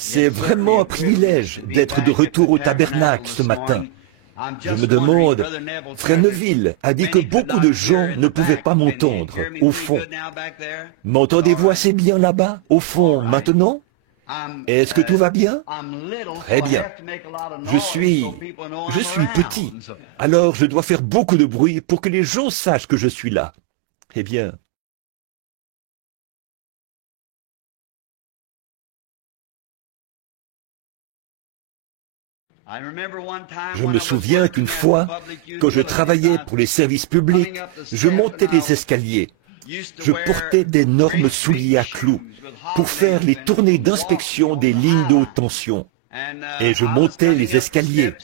C'est vraiment un privilège d'être de retour au tabernacle ce matin. Je me demande, Frère Neville a dit que beaucoup de gens ne pouvaient pas m'entendre, au fond. M'entendez-vous assez bien là-bas, au fond, maintenant? Est-ce que tout va bien? Très bien. Je suis petit, alors je dois faire beaucoup de bruit pour que les gens sachent que je suis là. Eh bien, je me souviens qu'une fois, quand je travaillais pour les services publics, je montais les escaliers. Je portais d'énormes souliers à clous pour faire les tournées d'inspection des lignes de haute tension. Et je montais les escaliers.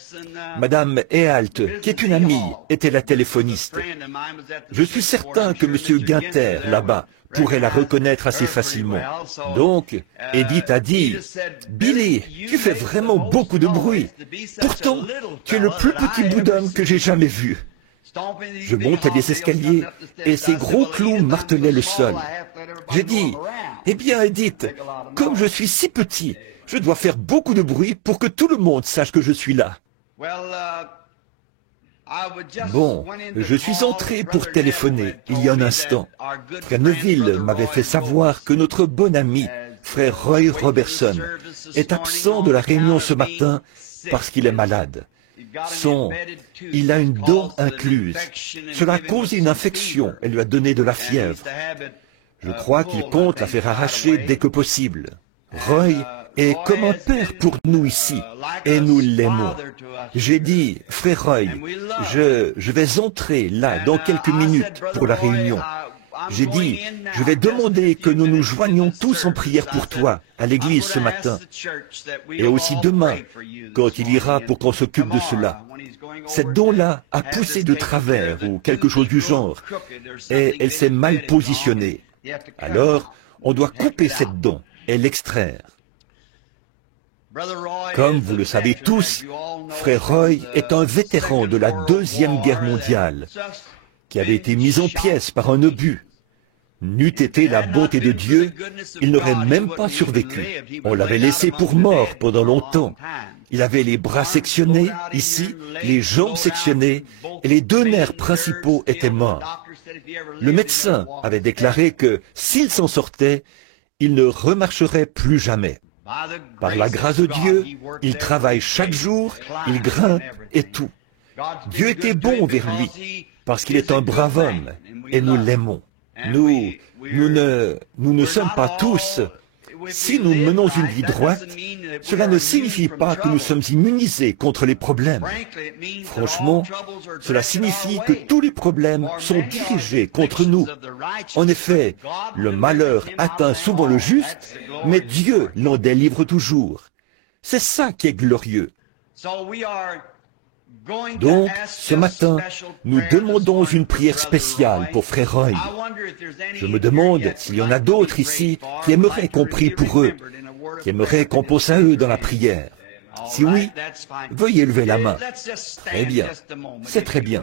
Madame Ehalt, qui est une amie, était la téléphoniste. Je suis certain que M. Guinter, là-bas, pourrait la reconnaître assez facilement. Donc, Edith a dit, « Billy, tu fais vraiment beaucoup de bruit. Pourtant, tu es le plus petit bout d'homme que j'ai jamais vu. » Je montais les escaliers et ces gros clous martelaient le sol. J'ai dit, « Eh bien, Edith, comme je suis si petit, je dois faire beaucoup de bruit pour que tout le monde sache que je suis là. » Bon, je suis entré pour téléphoner il y a un instant. Frère Neville m'avait fait savoir que notre bon ami, frère Roy Robertson, est absent de la réunion ce matin parce qu'il est malade. Il a une dent incluse. Cela a causé une infection et lui a donné de la fièvre. Je crois qu'il compte la faire arracher dès que possible. Roy est comme un père pour nous ici, et nous l'aimons. J'ai dit, frère Roy, je vais entrer là dans quelques minutes pour la réunion. J'ai dit, je vais demander que nous nous joignions tous en prière pour toi à l'église ce matin, et aussi demain, quand il ira pour qu'on s'occupe de cela. Cette dent-là a poussé de travers ou quelque chose du genre, et elle s'est mal positionnée. Alors, on doit couper cette dent et l'extraire. Comme vous le savez tous, frère Roy est un vétéran de la Deuxième Guerre mondiale, qui avait été mis en pièces par un obus. N'eût été la bonté de Dieu, il n'aurait même pas survécu. On l'avait laissé pour mort pendant longtemps. Il avait les bras sectionnés, ici, les jambes sectionnées, et les deux nerfs principaux étaient morts. Le médecin avait déclaré que, s'il s'en sortait, il ne remarcherait plus jamais. Par la grâce de Dieu, il travaille chaque jour, il grimpe et tout. Dieu était bon vers lui, parce qu'il est un brave homme, et nous l'aimons. Nous ne sommes pas tous. Si nous menons une vie droite, cela ne signifie pas que nous sommes immunisés contre les problèmes. Franchement, cela signifie que tous les problèmes sont dirigés contre nous. En effet, le malheur atteint souvent le juste, mais Dieu l'en délivre toujours. C'est ça qui est glorieux. Donc, ce matin, nous demandons une prière spéciale pour frère Roy. Je me demande s'il y en a d'autres ici qui aimeraient qu'on prie pour eux, qui aimeraient qu'on pense à eux dans la prière. Si oui, veuillez lever la main. Très bien, c'est très bien.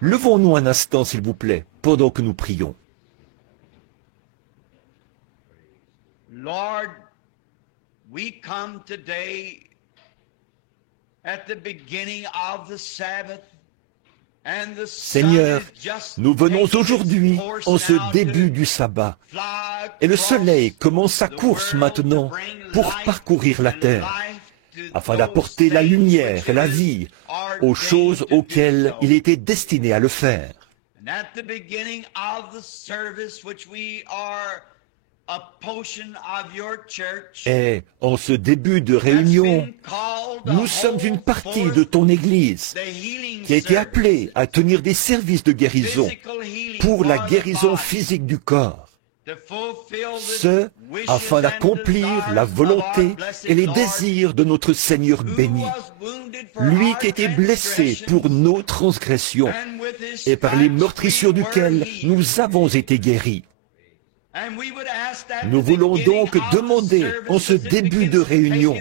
Levons-nous un instant, s'il vous plaît, pendant que nous prions. Lord, we come today at the beginning of the Sabbath. Seigneur, nous venons aujourd'hui en ce début du sabbat, et le soleil commence sa course maintenant pour parcourir la terre, afin d'apporter la lumière et la vie aux choses auxquelles il était destiné à le faire. Et en ce début de réunion, nous sommes une partie de ton Église qui a été appelée à tenir des services de guérison pour la guérison physique du corps. Ce, afin d'accomplir la volonté et les désirs de notre Seigneur béni, lui qui était blessé pour nos transgressions et par les meurtrissures duquel nous avons été guéris. Nous voulons donc demander en ce début de réunion,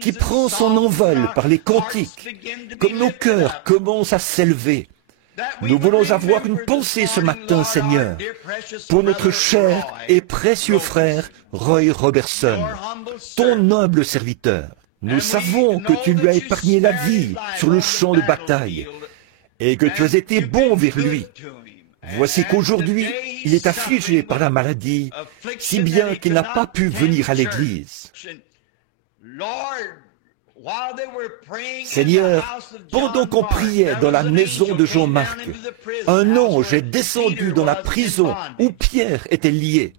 qui prend son envol par les cantiques, comme nos cœurs commencent à s'élever, Nous voulons avoir une pensée ce matin, Seigneur, pour notre cher et précieux frère Roy Robertson, ton humble serviteur. Nous savons que tu lui as épargné la vie sur le champ de bataille et que tu as été bon vers lui. Voici qu'aujourd'hui, il est affligé par la maladie, si bien qu'il n'a pas pu venir à l'église. Seigneur, pendant qu'on priait dans la maison de Jean-Marc, un ange est descendu dans la prison où Pierre était lié,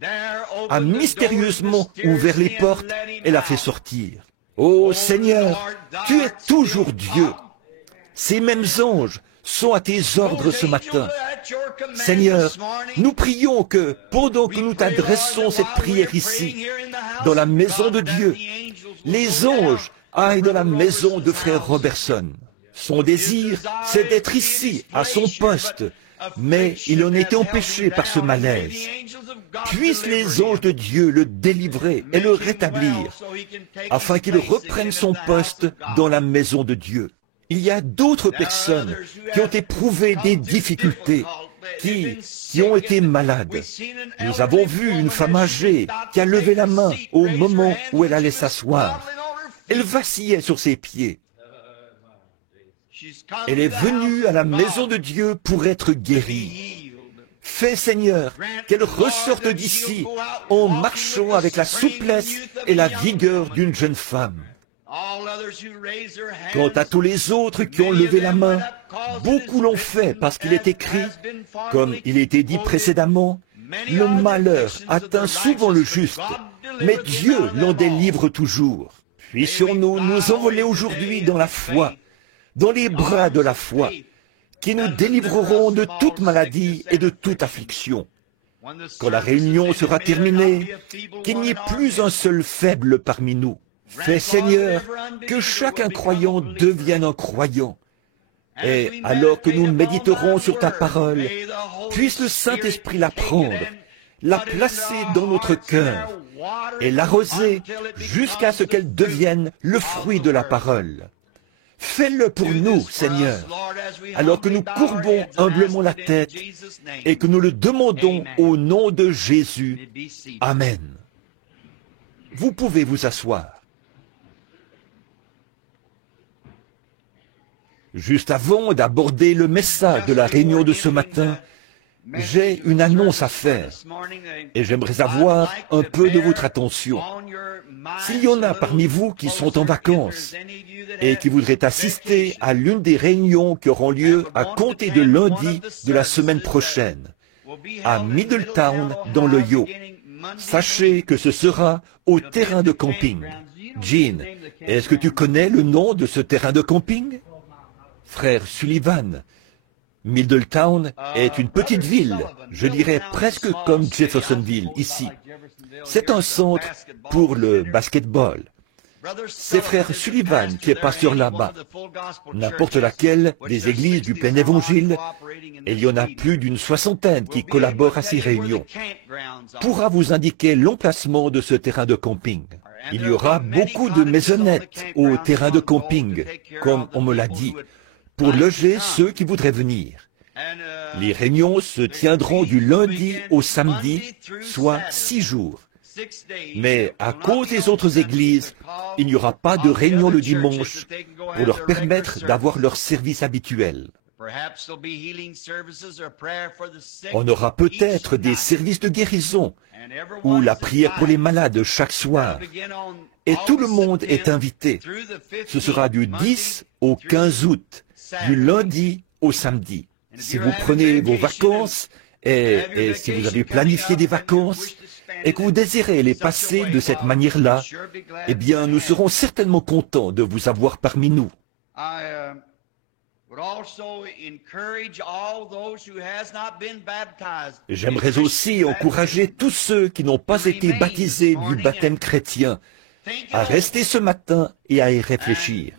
a mystérieusement ouvert les portes et l'a fait sortir. Ô Seigneur, tu es toujours Dieu. Ces mêmes anges sont à tes ordres ce matin. Seigneur, nous prions que, pendant que nous t'adressons cette prière ici, dans la maison de Dieu, les anges aille dans la maison de frère Robertson. Son désir, c'est d'être ici, à son poste, mais il en était empêché par ce malaise. Puissent les anges de Dieu le délivrer et le rétablir, afin qu'il reprenne son poste dans la maison de Dieu. Il y a d'autres personnes qui ont éprouvé des difficultés, qui ont été malades. Nous avons vu une femme âgée qui a levé la main au moment où elle allait s'asseoir. Elle vacillait sur ses pieds. Elle est venue à la maison de Dieu pour être guérie. Fais, Seigneur, qu'elle ressorte d'ici en marchant avec la souplesse et la vigueur d'une jeune femme. Quant à tous les autres qui ont levé la main, beaucoup l'ont fait parce qu'il est écrit, comme il était dit précédemment, le malheur atteint souvent le juste, mais Dieu l'en délivre toujours. Puissions-nous nous envoler aujourd'hui dans la foi, dans les bras de la foi, qui nous délivreront de toute maladie et de toute affliction. Quand la réunion sera terminée, qu'il n'y ait plus un seul faible parmi nous. Fais, Seigneur, que chaque incroyant devienne un croyant. Et alors que nous méditerons sur ta parole, puisse le Saint-Esprit la prendre, la placer dans notre cœur et l'arroser jusqu'à ce qu'elle devienne le fruit de la parole. Fais-le pour nous, Seigneur, alors que nous courbons humblement la tête et que nous le demandons au nom de Jésus. Amen. Vous pouvez vous asseoir. Juste avant d'aborder le message de la réunion de ce matin, j'ai une annonce à faire et j'aimerais avoir un peu de votre attention. S'il y en a parmi vous qui sont en vacances et qui voudraient assister à l'une des réunions qui auront lieu à compter de lundi de la semaine prochaine, à Middletown dans l'Ohio, sachez que ce sera au terrain de camping. Jean, est-ce que tu connais le nom de ce terrain de camping? Frère Sullivan, Middletown est une petite ville, je dirais presque comme Jeffersonville, ici. C'est un centre pour le basketball. C'est frère Sullivan qui est pasteur là-bas. N'importe laquelle des églises du plein évangile, et il y en a plus d'une soixantaine qui collaborent à ces réunions, pourra vous indiquer l'emplacement de ce terrain de camping. Il y aura beaucoup de maisonnettes au terrain de camping, comme on me l'a dit, pour loger ceux qui voudraient venir. Les réunions se tiendront du lundi au samedi, soit 6 jours. Mais à cause des autres églises, il n'y aura pas de réunion le dimanche pour leur permettre d'avoir leur service habituel. On aura peut-être des services de guérison ou la prière pour les malades chaque soir. Et tout le monde est invité. Ce sera du 10 au 15 août, du lundi au samedi. Si vous prenez vos vacances et si vous avez planifié des vacances et que vous désirez les passer de cette manière-là, eh bien, nous serons certainement contents de vous avoir parmi nous. J'aimerais aussi encourager tous ceux qui n'ont pas été baptisés du baptême chrétien à rester ce matin et à y réfléchir,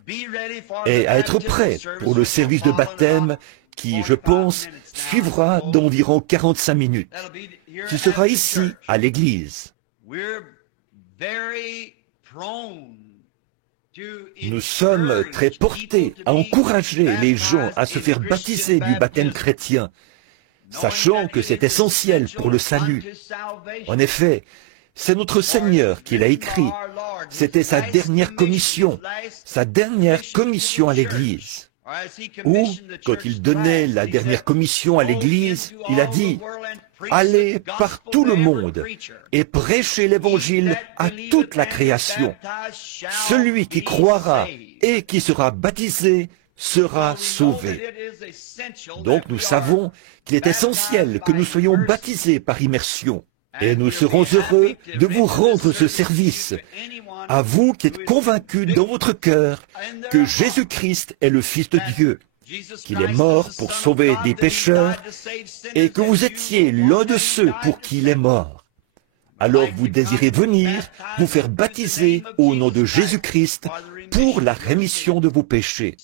et à être prêts pour le service de baptême qui, je pense, suivra d'environ 45 minutes. Ce sera ici, à l'église. Nous sommes très portés à encourager les gens à se faire baptiser du baptême chrétien, sachant que c'est essentiel pour le salut. En effet, c'est notre Seigneur qui l'a écrit. C'était sa dernière commission à l'Église. Ou, quand il donnait la dernière commission à l'Église, il a dit « Allez par tout le monde et prêchez l'Évangile à toute la création. Celui qui croira et qui sera baptisé sera sauvé. » Donc nous savons qu'il est essentiel que nous soyons baptisés par immersion. Et nous serons heureux de vous rendre ce service, à vous qui êtes convaincus dans votre cœur que Jésus-Christ est le Fils de Dieu, qu'il est mort pour sauver des pécheurs et que vous étiez l'un de ceux pour qui il est mort. Alors vous désirez venir vous faire baptiser au nom de Jésus-Christ pour la rémission de vos péchés,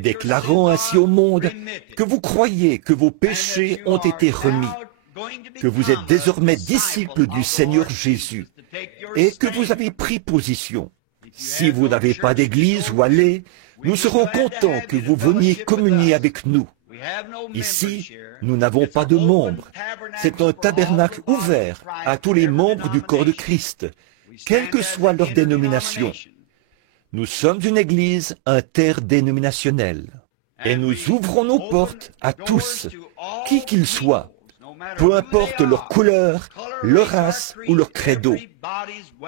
déclarant ainsi au monde que vous croyez que vos péchés ont été remis, que vous êtes désormais disciples du Seigneur Jésus et que vous avez pris position. Si vous n'avez pas d'église où aller, nous serons contents que vous veniez communier avec nous. Ici, nous n'avons pas de membres. C'est un tabernacle ouvert à tous les membres du corps de Christ, quelle que soit leur dénomination. Nous sommes une église interdénominationnelle et nous ouvrons nos portes à tous, qui qu'ils soient, peu importe leur couleur, leur race ou leur credo.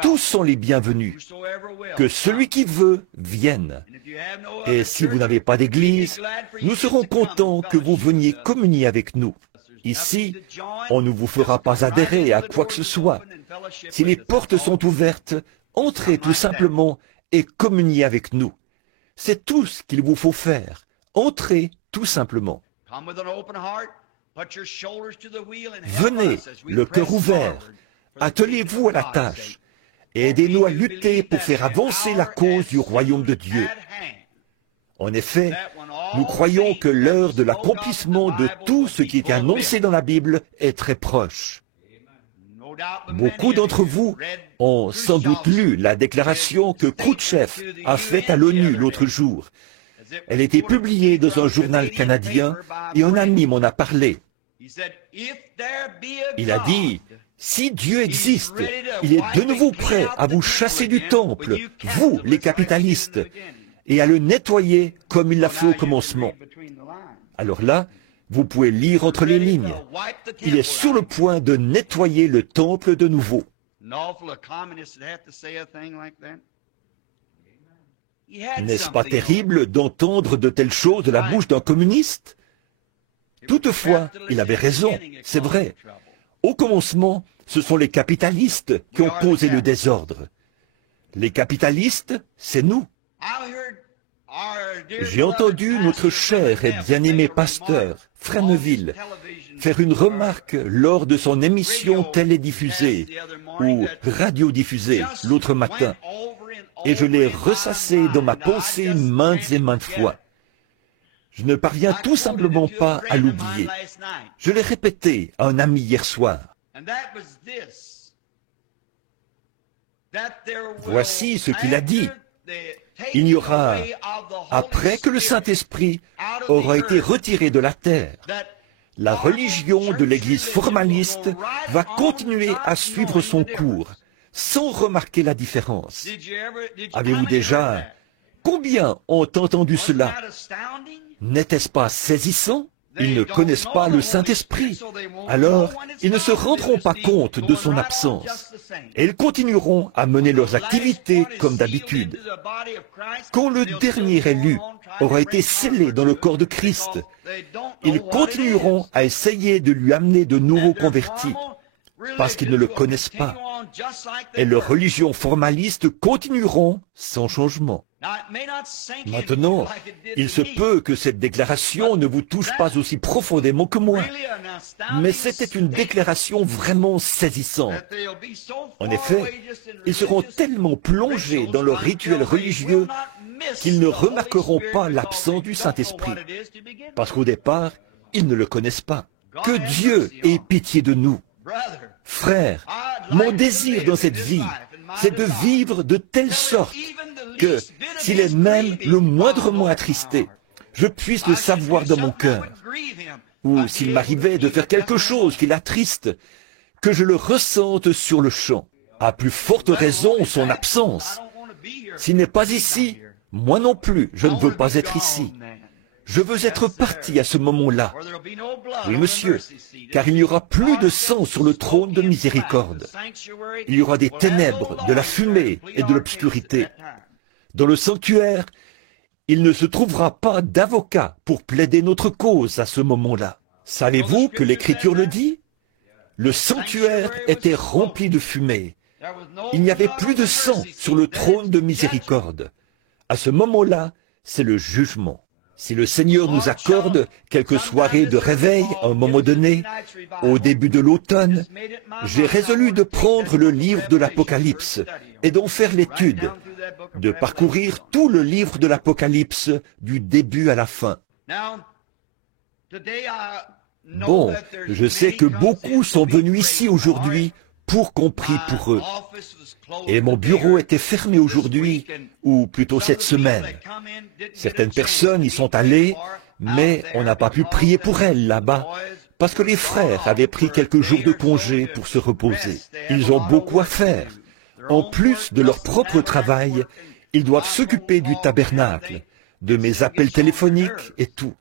Tous sont les bienvenus. Que celui qui veut vienne. Et si vous n'avez pas d'église, nous serons contents que vous veniez communier avec nous. Ici, on ne vous fera pas adhérer à quoi que ce soit. Si les portes sont ouvertes, entrez tout simplement et communiez avec nous. C'est tout ce qu'il vous faut faire. Entrez tout simplement. Venez, le cœur ouvert, attelez-vous à la tâche et aidez-nous à lutter pour faire avancer la cause du royaume de Dieu. En effet, nous croyons que l'heure de l'accomplissement de tout ce qui est annoncé dans la Bible est très proche. Beaucoup d'entre vous ont sans doute lu la déclaration que Khrouchtchev a faite à l'ONU l'autre jour. Elle était publiée dans un journal canadien et un ami m'en a parlé. Il a dit, si Dieu existe, il est de nouveau prêt à vous chasser du temple, vous, les capitalistes, et à le nettoyer comme il l'a fait au commencement. Alors là, vous pouvez lire entre les lignes. Il est sur le point de nettoyer le temple de nouveau. N'est-ce pas terrible d'entendre de telles choses de la bouche d'un communiste? Toutefois, il avait raison, c'est vrai. Au commencement, ce sont les capitalistes qui ont causé le désordre. Les capitalistes, c'est nous. J'ai entendu notre cher et bien-aimé pasteur, Freneville, faire une remarque lors de son émission télédiffusée ou radiodiffusée l'autre matin, et je l'ai ressassé dans ma pensée maintes et maintes fois. Je ne parviens tout simplement pas à l'oublier. Je l'ai répété à un ami hier soir. Voici ce qu'il a dit. Il y aura, après que le Saint-Esprit aura été retiré de la terre, la religion de l'Église formaliste va continuer à suivre son cours, sans remarquer la différence. Avez-vous déjà... Combien ont entendu cela? N'était-ce pas saisissant? Ils ne connaissent pas le Saint-Esprit. Alors, ils ne se rendront pas compte de son absence. Et ils continueront à mener leurs activités comme d'habitude. Quand le dernier élu aura été scellé dans le corps de Christ, ils continueront à essayer de lui amener de nouveaux convertis, parce qu'ils ne le connaissent pas. Et leurs religions formalistes continueront sans changement. Maintenant, il se peut que cette déclaration ne vous touche pas aussi profondément que moi, mais c'était une déclaration vraiment saisissante. En effet, ils seront tellement plongés dans leurs rituels religieux qu'ils ne remarqueront pas l'absence du Saint-Esprit, parce qu'au départ, ils ne le connaissent pas. Que Dieu ait pitié de nous. Frères, mon désir dans cette vie c'est de vivre de telle sorte que, s'il est même le moindrement attristé, je puisse le savoir dans mon cœur. Ou s'il m'arrivait de faire quelque chose qui l'attriste, que je le ressente sur le champ. À plus forte raison, son absence. S'il n'est pas ici, moi non plus, je ne veux pas être ici. Je veux être parti à ce moment-là. Oui, monsieur, car il n'y aura plus de sang sur le trône de miséricorde. Il y aura des ténèbres, de la fumée et de l'obscurité. Dans le sanctuaire, il ne se trouvera pas d'avocat pour plaider notre cause à ce moment-là. Savez-vous que l'Écriture le dit? Le sanctuaire était rempli de fumée. Il n'y avait plus de sang sur le trône de miséricorde. À ce moment-là, c'est le jugement. Si le Seigneur nous accorde quelques soirées de réveil à un moment donné, au début de l'automne, j'ai résolu de prendre le livre de l'Apocalypse et d'en faire l'étude, de parcourir tout le livre de l'Apocalypse du début à la fin. Bon, je sais que beaucoup sont venus ici aujourd'hui pour qu'on prie pour eux. Et mon bureau était fermé aujourd'hui, ou plutôt cette semaine. Certaines personnes y sont allées, mais on n'a pas pu prier pour elles là-bas, parce que les frères avaient pris quelques jours de congé pour se reposer. Ils ont beaucoup à faire. En plus de leur propre travail, ils doivent s'occuper du tabernacle, de mes appels téléphoniques et tout.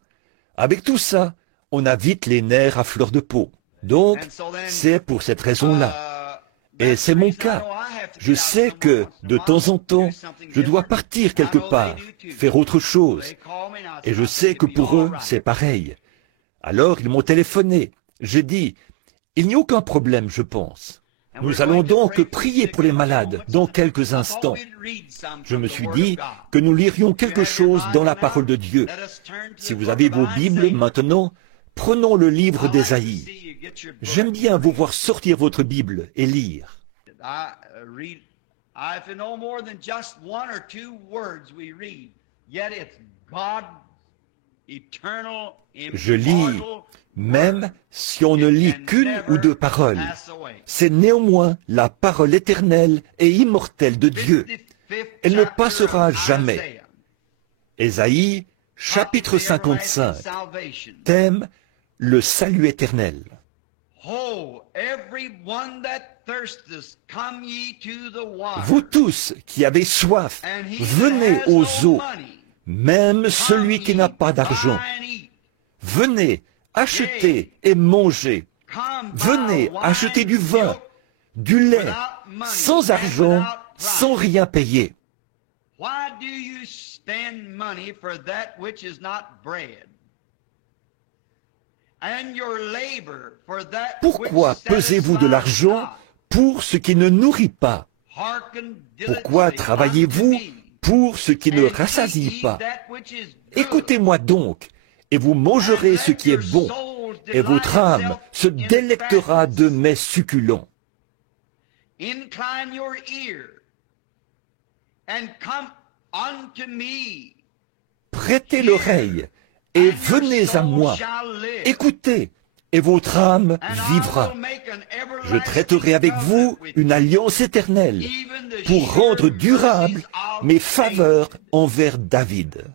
Avec tout ça, on a vite les nerfs à fleur de peau. Donc, c'est pour cette raison-là. Et c'est mon cas. Je sais que, de temps en temps, je dois partir quelque part, faire autre chose. Et je sais que pour eux, c'est pareil. Alors, ils m'ont téléphoné. J'ai dit, il n'y a aucun problème, je pense. Nous allons donc prier pour les malades dans quelques instants. Je me suis dit que nous lirions quelque chose dans la parole de Dieu. Si vous avez vos Bibles maintenant, prenons le livre d'Ésaïe. J'aime bien vous voir sortir votre Bible et lire. Je lis, même si on ne lit qu'une ou deux paroles. C'est néanmoins la parole éternelle et immortelle de Dieu. Elle ne passera jamais. Ésaïe, chapitre 55, thème, le salut éternel. Vous tous qui avez soif, venez aux eaux, même celui qui n'a pas d'argent. Venez, achetez et mangez. Venez, achetez du vin, du lait, sans argent, sans rien payer. Pourquoi pesez-vous de l'argent pour ce qui ne nourrit pas? Pourquoi travaillez-vous pour ce qui ne rassasie pas? Écoutez-moi donc, et vous mangerez ce qui est bon, et votre âme se délectera de mets succulents. Prêtez l'oreille et venez à moi. Écoutez, et votre âme vivra. Je traiterai avec vous une alliance éternelle pour rendre durable mes faveurs envers David.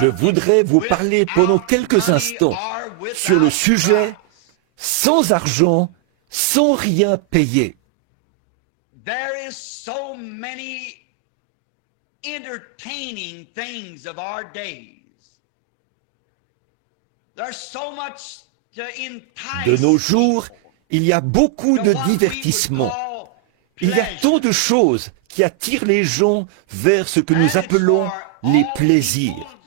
Je voudrais vous parler pendant quelques instants sur le sujet « Sans argent, sans rien payer ». De nos jours, il y a beaucoup de divertissements. Il y a tant de choses qui attirent les gens vers ce que nous appelons les plaisirs.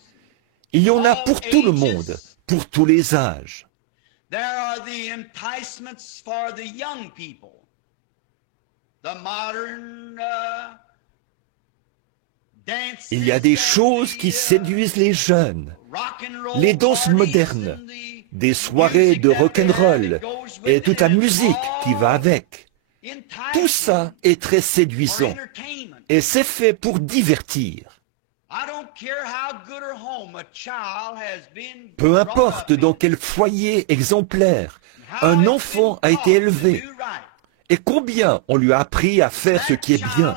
Il y en a pour tout le monde, pour tous les âges. Il y a des choses qui séduisent les jeunes, les danses modernes, des soirées de rock'n'roll et toute la musique qui va avec. Tout ça est très séduisant et c'est fait pour divertir. Peu importe dans quel foyer exemplaire un enfant a été élevé et combien on lui a appris à faire ce qui est bien,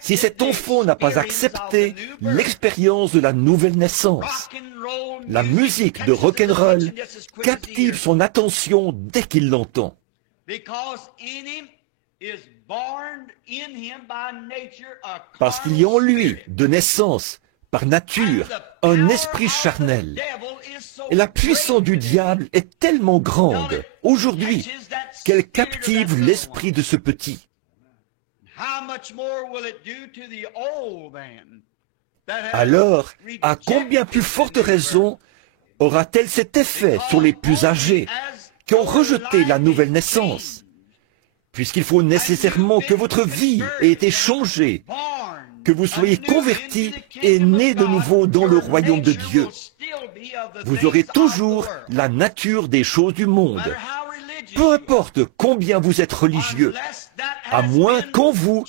si cet enfant n'a pas accepté l'expérience de la nouvelle naissance, la musique de rock'n'roll captive son attention dès qu'il l'entend. Parce qu'il y a en lui, de naissance, par nature, un esprit charnel. Et la puissance du diable est tellement grande, aujourd'hui, qu'elle captive l'esprit de ce petit. Alors, à combien plus forte raison aura-t-elle cet effet sur les plus âgés, qui ont rejeté la nouvelle naissance, puisqu'il faut nécessairement que votre vie ait été changée, que vous soyez convertis et nés de nouveau dans le royaume de Dieu. Vous aurez toujours la nature des choses du monde, peu importe combien vous êtes religieux, à moins qu'en vous,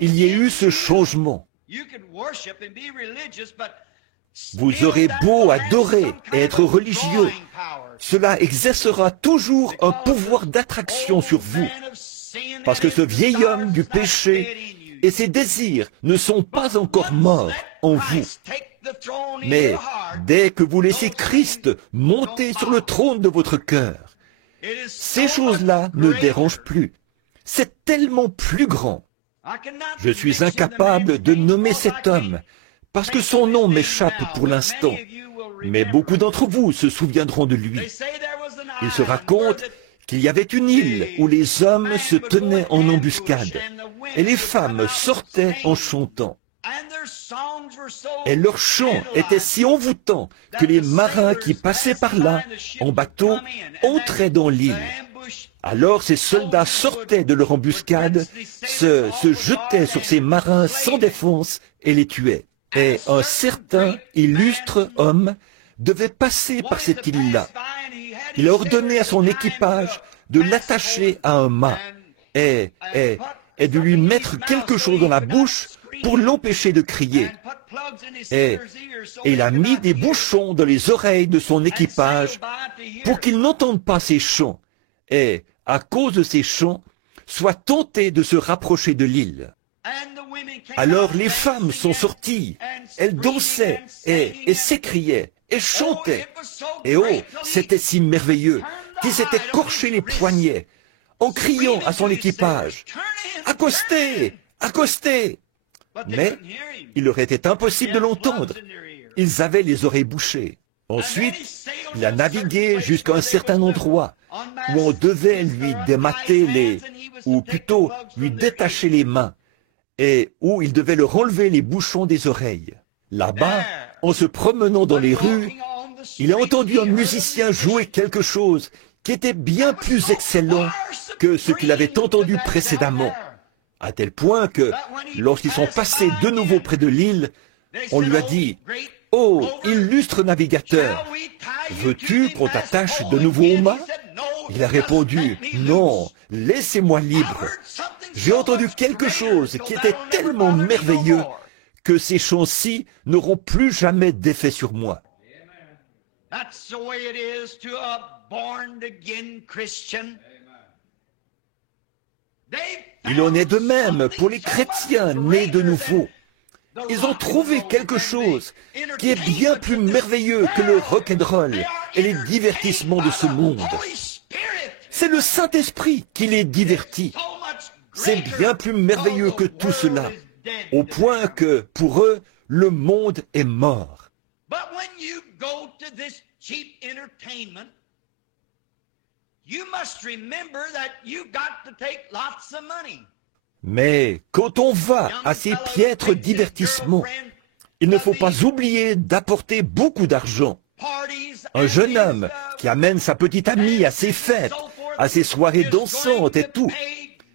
il y ait eu ce changement. Vous aurez beau adorer et être religieux, cela exercera toujours un pouvoir d'attraction sur vous, parce que ce vieil homme du péché et ses désirs ne sont pas encore morts en vous. Mais dès que vous laissez Christ monter sur le trône de votre cœur, ces choses-là ne dérangent plus. C'est tellement plus grand. Je suis incapable de nommer cet homme, parce que son nom m'échappe pour l'instant. Mais beaucoup d'entre vous se souviendront de lui. Il se raconte qu'il y avait une île où les hommes se tenaient en embuscade, et les femmes sortaient en chantant. Et leurs chants étaient si envoûtants que les marins qui passaient par là, en bateau, entraient dans l'île. Alors ces soldats sortaient de leur embuscade, se jetaient sur ces marins sans défense et les tuaient. Et un certain illustre homme devait passer par cette île-là. Il a ordonné à son équipage de l'attacher à un mât et de lui mettre quelque chose dans la bouche pour l'empêcher de crier. Et il a mis des bouchons dans les oreilles de son équipage pour qu'ils n'entendent pas ces chants et, à cause de ces chants, soient tentés de se rapprocher de l'île. Alors les femmes sont sorties, elles dansaient et s'écriaient et chantaient. Et oh, c'était si merveilleux qu'ils s'étaient écorchés les poignets en criant à son équipage « Accostez! Accostez !» Mais il leur était impossible de l'entendre. Ils avaient les oreilles bouchées. Ensuite, il a navigué jusqu'à un certain endroit où on devait lui démater ou plutôt lui détacher les mains, et où il devait leur enlever les bouchons des oreilles. Là-bas, en se promenant dans les rues, il a entendu un musicien jouer quelque chose qui était bien plus excellent que ce qu'il avait entendu précédemment, à tel point que, lorsqu'ils sont passés de nouveau près de l'île, on lui a dit « Oh, illustre navigateur, veux-tu qu'on t'attache de nouveau au mât ?» Il a répondu « Non, laissez-moi libre. J'ai entendu quelque chose qui était tellement merveilleux que ces chants-ci n'auront plus jamais d'effet sur moi. » Il en est de même pour les chrétiens nés de nouveau. Ils ont trouvé quelque chose qui est bien plus merveilleux que le rock'n'roll et les divertissements de ce monde. C'est le Saint-Esprit qui les divertit. C'est bien plus merveilleux que tout cela, au point que, pour eux, le monde est mort. Mais quand on va à ces piètres divertissements, il ne faut pas oublier d'apporter beaucoup d'argent. Un jeune homme qui amène sa petite amie à ses fêtes, à ses soirées dansantes et tout,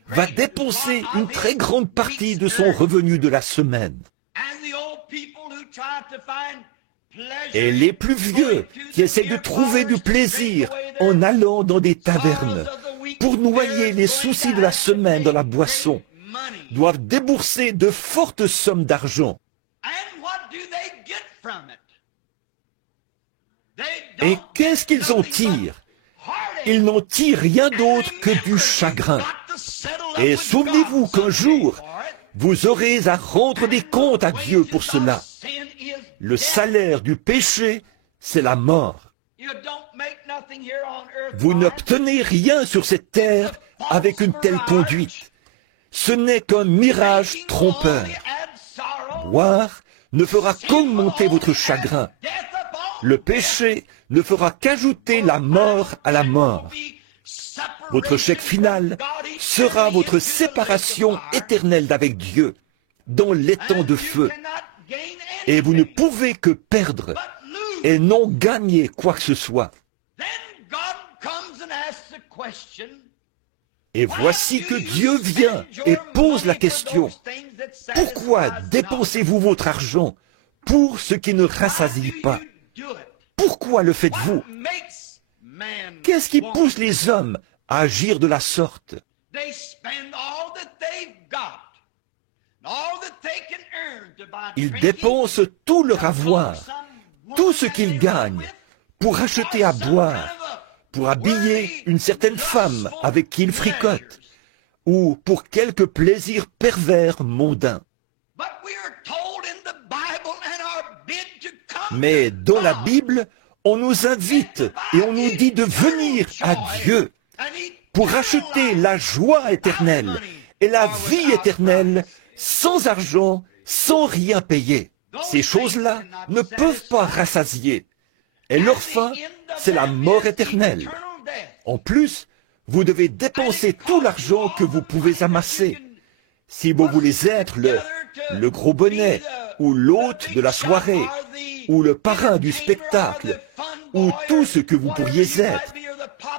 va dépenser une très grande partie de son revenu de la semaine. Et les plus vieux qui essaient de trouver du plaisir en allant dans des tavernes pour noyer les soucis de la semaine dans la boisson, doivent débourser de fortes sommes d'argent. Et qu'est-ce qu'ils en tirent? Ils n'en tirent rien d'autre que du chagrin. Et souvenez-vous qu'un jour, vous aurez à rendre des comptes à Dieu pour cela. Le salaire du péché, c'est la mort. Vous n'obtenez rien sur cette terre avec une telle conduite. Ce n'est qu'un mirage trompeur. Boire ne fera qu'augmenter votre chagrin. Le péché ne fera qu'ajouter la mort à la mort. Votre chèque final sera votre séparation éternelle d'avec Dieu dans l'étang de feu. Et vous ne pouvez que perdre et non gagner quoi que ce soit. Et voici que Dieu vient et pose la question: pourquoi dépensez-vous votre argent pour ce qui ne rassasie pas? Pourquoi le faites-vous? Qu'est-ce qui pousse les hommes à agir de la sorte? Ils dépensent tout leur avoir, tout ce qu'ils gagnent, pour acheter à boire, pour habiller une certaine femme avec qui ils fricotent, ou pour quelques plaisirs pervers mondains. Mais dans la Bible, on nous invite et on nous dit de venir à Dieu pour acheter la joie éternelle et la vie éternelle sans argent, sans rien payer. Ces choses-là ne peuvent pas rassasier. Et leur fin, c'est la mort éternelle. En plus, vous devez dépenser tout l'argent que vous pouvez amasser. Si vous voulez être le gros bonnet, ou l'hôte de la soirée, ou le parrain du spectacle, ou tout ce que vous pourriez être,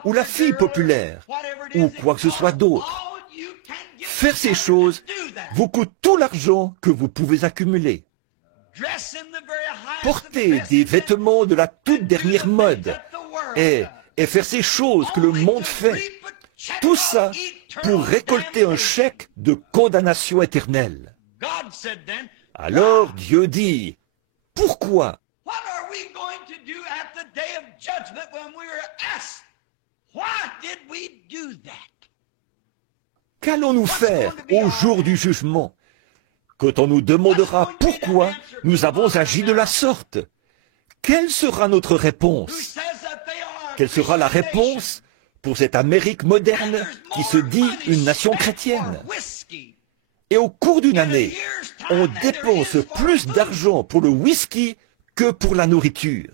ou la fille populaire, ou quoi que ce soit d'autre. Faire ces choses vous coûte tout l'argent que vous pouvez accumuler. Porter des vêtements de la toute dernière mode et faire ces choses que le monde fait, tout ça pour récolter un chèque de condamnation éternelle. Alors Dieu dit: pourquoi? Qu'allons-nous faire au jour du jugement, quand on nous demandera pourquoi nous avons agi de la sorte? Quelle sera notre réponse? Quelle sera la réponse pour cette Amérique moderne qui se dit une nation chrétienne? Et au cours d'une année, on dépense plus d'argent pour le whisky que pour la nourriture.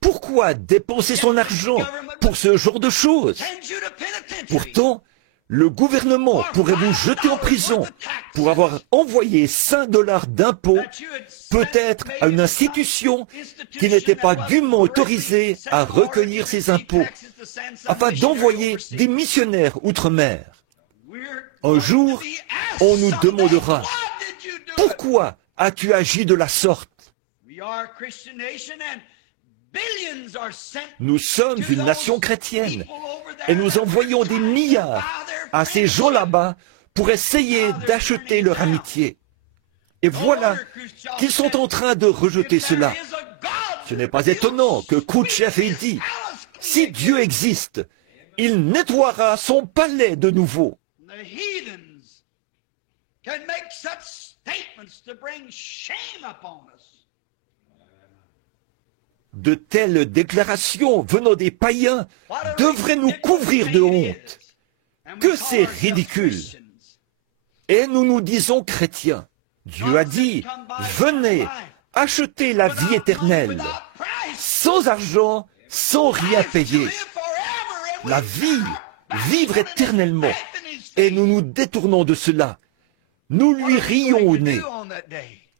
Pourquoi dépenser son argent pour ce genre de choses? Pourtant, le gouvernement pourrait vous jeter en prison pour avoir envoyé 5 $ d'impôts, peut-être à une institution qui n'était pas dûment autorisée à recueillir ces impôts, afin d'envoyer des missionnaires outre-mer. Un jour, on nous demandera: pourquoi as-tu agi de la sorte? Nous sommes une nation chrétienne et nous envoyons des milliards à ces gens là-bas pour essayer d'acheter leur amitié. Et voilà qu'ils sont en train de rejeter cela. Ce n'est pas étonnant que Khrouchtchev ait dit: si Dieu existe, il nettoiera son palais de nouveau. De telles déclarations venant des païens devraient nous couvrir de honte. Que c'est ridicule. Et nous nous disons chrétiens. Dieu a dit: venez, achetez la vie éternelle, sans argent, sans rien payer. La vie, vivre éternellement. Et nous nous détournons de cela. Nous lui rions au nez.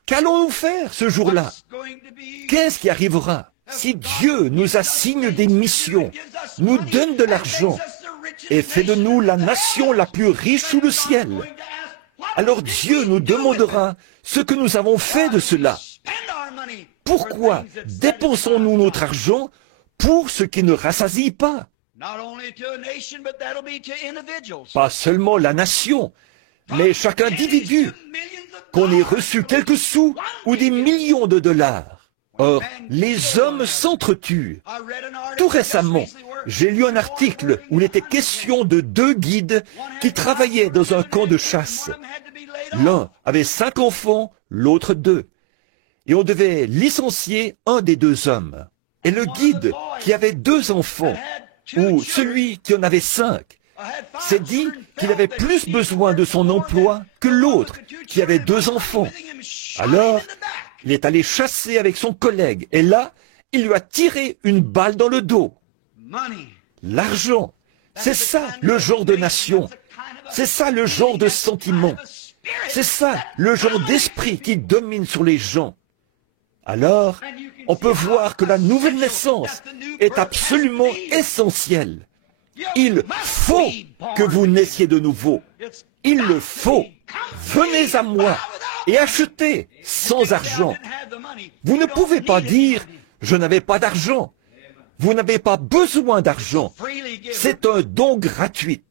Qu'allons-nous faire ce jour-là? Qu'est-ce qui arrivera? Si Dieu nous assigne des missions, nous donne de l'argent et fait de nous la nation la plus riche sous le ciel, alors Dieu nous demandera ce que nous avons fait de cela. Pourquoi dépensons-nous notre argent pour ce qui ne rassasie pas? Pas seulement la nation, mais chaque individu, qu'on ait reçu quelques sous ou des millions de dollars. Or, les hommes s'entretuent. Tout récemment, j'ai lu un article où il était question de 2 guides qui travaillaient dans un camp de chasse. L'un avait 5 enfants, l'autre 2. Et on devait licencier un des 2 hommes. Et le guide qui avait 2 enfants, ou celui qui en avait 5, s'est dit qu'il avait plus besoin de son emploi que l'autre qui avait 2 enfants. Alors, il est allé chasser avec son collègue et là, il lui a tiré une balle dans le dos. L'argent, c'est ça le genre de nation, c'est ça le genre de sentiment, c'est ça le genre d'esprit qui domine sur les gens. Alors, on peut voir que la nouvelle naissance est absolument essentielle. Il faut que vous naissiez de nouveau. Il le faut. Venez à moi et achetez sans argent. Vous ne pouvez pas dire « je n'avais pas d'argent ». Vous n'avez pas besoin d'argent. C'est un don gratuit.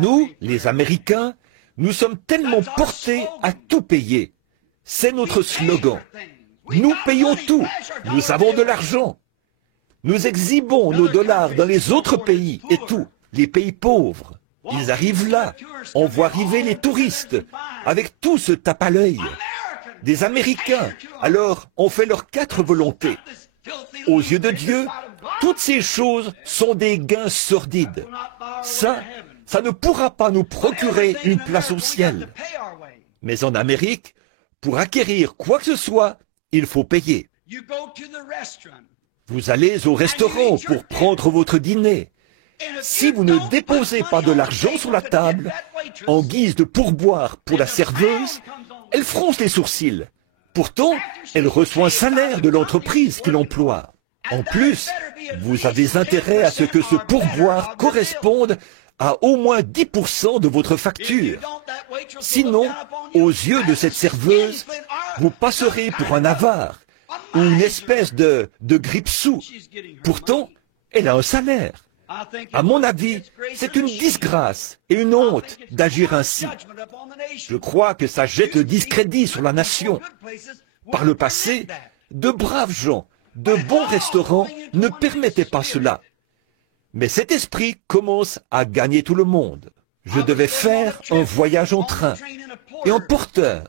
Nous, les Américains, nous sommes tellement portés à tout payer. C'est notre slogan. Nous payons tout. Nous avons de l'argent. Nous exhibons nos dollars dans les autres pays et tout, les pays pauvres. Ils arrivent là, on voit arriver les touristes, avec tout ce tape à l'œil. Des Américains, alors on fait leurs 4 volontés. Aux yeux de Dieu, toutes ces choses sont des gains sordides. Ça ne pourra pas nous procurer une place au ciel. Mais en Amérique, pour acquérir quoi que ce soit, il faut payer. Vous allez au restaurant pour prendre votre dîner. Si vous ne déposez pas de l'argent sur la table, en guise de pourboire pour la serveuse, elle fronce les sourcils. Pourtant, elle reçoit un salaire de l'entreprise qui l'emploie. En plus, vous avez intérêt à ce que ce pourboire corresponde à au moins 10% de votre facture. Sinon, aux yeux de cette serveuse, vous passerez pour un avare ou une espèce de grippe-sous. Pourtant, elle a un salaire. À mon avis, c'est une disgrâce et une honte d'agir ainsi. Je crois que ça jette le discrédit sur la nation. Par le passé, de braves gens, de bons restaurants ne permettaient pas cela. Mais cet esprit commence à gagner tout le monde. Je devais faire un voyage en train et en porteur.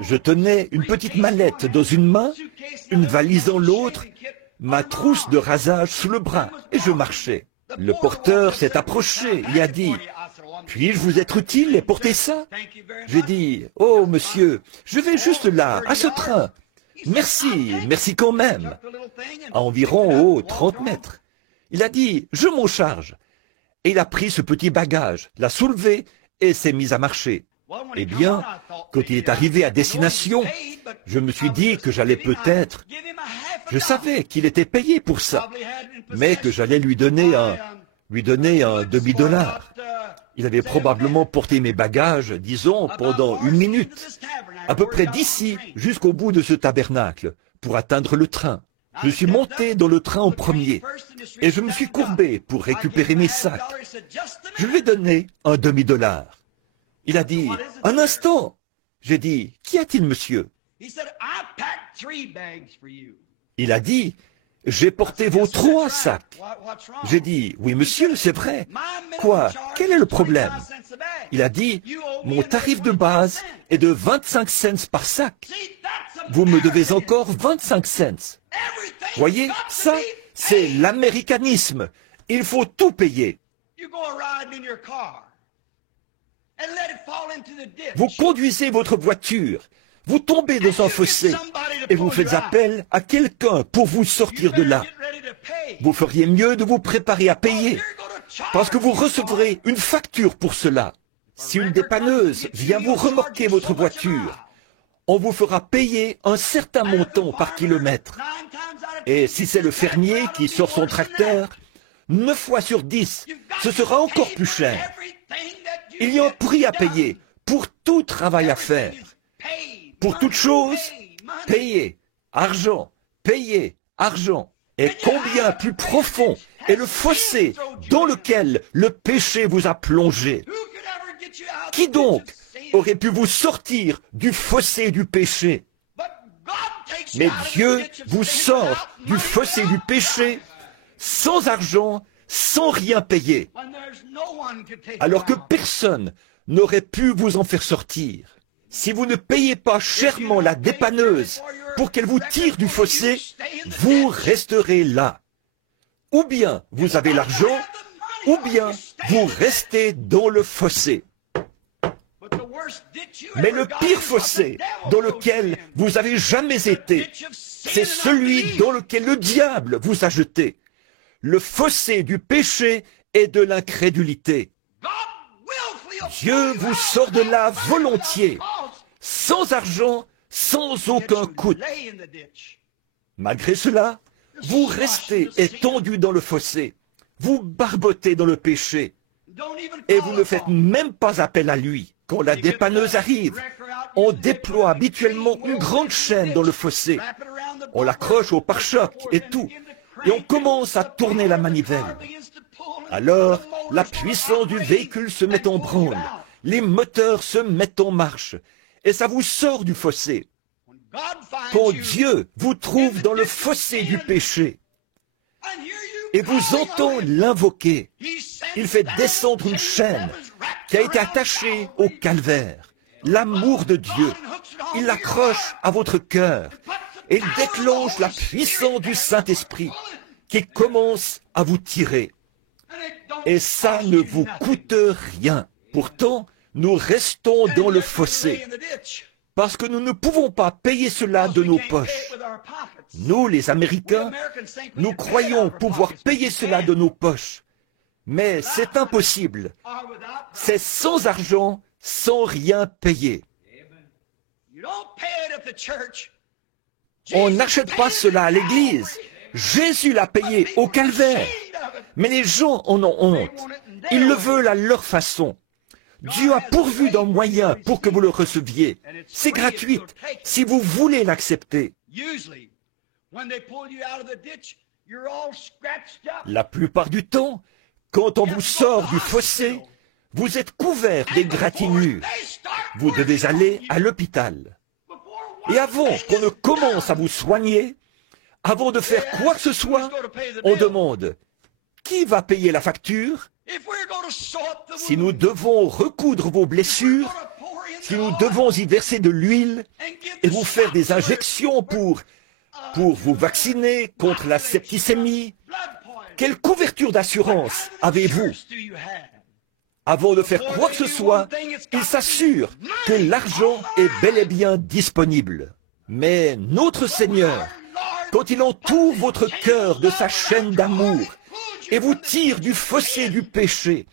Je tenais une petite mallette dans une main, une valise dans l'autre, ma trousse de rasage sous le bras et je marchais. Le porteur s'est approché et a dit « Puis-je vous être utile et porter ça ?» J'ai dit « Oh, monsieur, je vais juste là, à ce train. Merci, merci quand même. » À environ 30 mètres. Il a dit « Je m'en charge. » Et il a pris ce petit bagage, l'a soulevé et s'est mis à marcher. Eh bien, quand il est arrivé à destination, je me suis dit que j'allais peut-être... Je savais qu'il était payé pour ça, mais que j'allais lui donner un demi-dollar. Il avait probablement porté mes bagages, disons, pendant 1 minute, à peu près d'ici jusqu'au bout de ce tabernacle, pour atteindre le train. Je suis monté dans le train en premier, et je me suis courbé pour récupérer mes sacs. Je lui ai donné un demi-dollar. Il a dit, « Un instant !» J'ai dit, « Qu'y a-t-il, monsieur ?» Il a dit, « J'ai porté vos 3 sacs. » J'ai dit, « Oui, monsieur, c'est vrai. » Quoi? Quel est le problème? Il a dit, « Mon tarif de base est de 25 cents par sac. Vous me devez encore 25 cents. » Voyez, ça, c'est l'américanisme. Il faut tout payer. Vous conduisez votre voiture, vous tombez dans un fossé et vous faites appel à quelqu'un pour vous sortir de là. Vous feriez mieux de vous préparer à payer parce que vous recevrez une facture pour cela. Si une dépanneuse vient vous remorquer votre voiture, on vous fera payer un certain montant par kilomètre. Et si c'est le fermier qui sort son tracteur, 9 fois sur 10, ce sera encore plus cher. Il y a un prix à payer pour tout travail à faire. Pour toute chose, payer, argent, payer, argent. Et combien plus profond est le fossé dans lequel le péché vous a plongé. Qui donc aurait pu vous sortir du fossé du péché? Mais Dieu vous sort du fossé du péché sans argent, sans rien payer, alors que personne n'aurait pu vous en faire sortir. Si vous ne payez pas chèrement la dépanneuse pour qu'elle vous tire du fossé, vous resterez là. Ou bien vous avez l'argent, ou bien vous restez dans le fossé. Mais le pire fossé dans lequel vous avez jamais été, c'est celui dans lequel le diable vous a jeté. Le fossé du péché et de l'incrédulité. Dieu vous sort de là volontiers, sans argent, sans aucun coût. Malgré cela, vous restez étendu dans le fossé, vous barbotez dans le péché, et vous ne faites même pas appel à lui. Quand la dépanneuse arrive, on déploie habituellement une grande chaîne dans le fossé. On l'accroche au pare-choc et tout, et on commence à tourner la manivelle. Alors, la puissance du véhicule se met en branle, les moteurs se mettent en marche, et ça vous sort du fossé. Quand Dieu vous trouve dans le fossé du péché, et vous entend l'invoquer, il fait descendre une chaîne qui a été attachée au calvaire, l'amour de Dieu. Il l'accroche à votre cœur et il déclenche la puissance du Saint-Esprit qui commence à vous tirer. Et ça ne vous coûte rien. Pourtant, nous restons dans le fossé parce que nous ne pouvons pas payer cela de nos poches. Nous, les Américains, nous croyons pouvoir payer cela de nos poches. Mais c'est impossible. C'est sans argent, sans rien payer. On n'achète pas cela à l'église. Jésus l'a payé au calvaire. Mais les gens en ont honte. Ils le veulent à leur façon. Dieu a pourvu d'un moyen pour que vous le receviez. C'est gratuit si vous voulez l'accepter. La plupart du temps, quand on vous sort du fossé, vous êtes couvert d'égratignures. Vous devez aller à l'hôpital. Et avant qu'on ne commence à vous soigner, avant de faire quoi que ce soit, on demande « Qui va payer la facture ?» Si nous devons recoudre vos blessures, si nous devons y verser de l'huile et vous faire des injections pour vous vacciner contre la septicémie, quelle couverture d'assurance avez-vous? Avant de faire quoi que ce soit, il s'assure que l'argent est bel et bien disponible. Mais notre Seigneur, quand il entoure votre cœur de sa chaîne d'amour et vous tire du fossé du péché,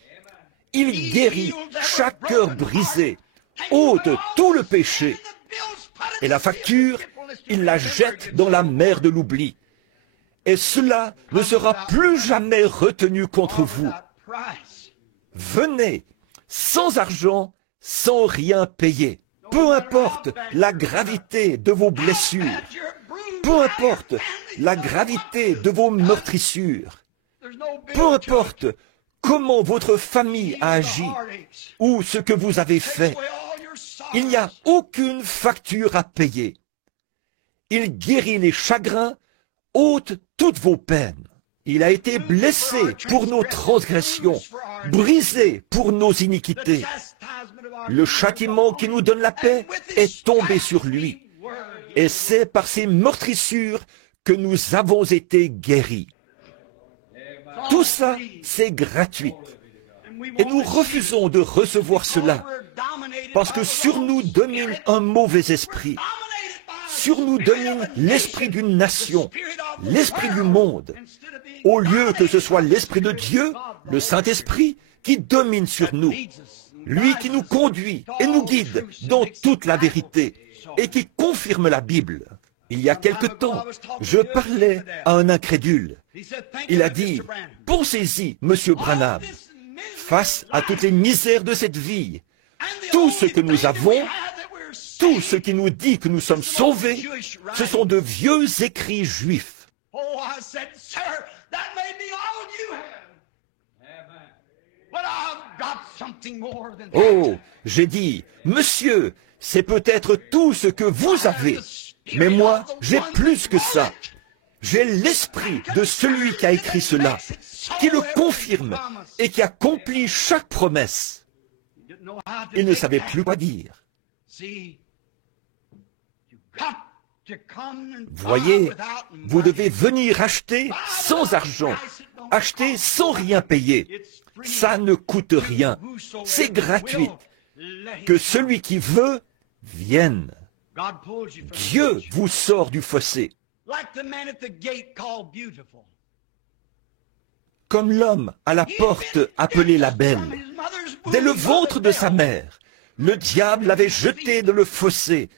il guérit chaque cœur brisé, ôte tout le péché. Et la facture, il la jette dans la mer de l'oubli. Et cela ne sera plus jamais retenu contre vous. Venez, sans argent, sans rien payer. Peu importe la gravité de vos blessures, peu importe la gravité de vos meurtrissures, peu importe comment votre famille a agi ou ce que vous avez fait, il n'y a aucune facture à payer. Il guérit les chagrins, ôte toutes vos peines. Il a été blessé pour nos transgressions, brisé pour nos iniquités. Le châtiment qui nous donne la paix est tombé sur lui. Et c'est par ces meurtrissures que nous avons été guéris. Tout ça, c'est gratuit. Et nous refusons de recevoir cela, parce que sur nous domine un mauvais esprit. Sur nous domine l'esprit d'une nation, l'esprit du monde, au lieu que ce soit l'esprit de Dieu, le Saint-Esprit, qui domine sur nous. Lui qui nous conduit et nous guide dans toute la vérité et qui confirme la Bible. Il y a quelque temps, je parlais à un incrédule. Il a dit, « Pensez-y, Monsieur Branham, face à toutes les misères de cette vie, tout ce que nous avons, tout ce qui nous dit que nous sommes sauvés, ce sont de vieux écrits juifs. Oh, j'ai dit, monsieur, c'est peut-être tout ce que vous avez, mais moi, j'ai plus que ça. J'ai l'esprit de celui qui a écrit cela, qui le confirme et qui accomplit chaque promesse. Il ne savait plus quoi dire. Voyez, vous devez venir acheter sans argent, acheter sans rien payer. Ça ne coûte rien, c'est gratuit. Que celui qui veut vienne. Dieu vous sort du fossé. Comme l'homme à la porte appelé la belle. Dès le ventre de sa mère, le diable l'avait jeté dans le fossé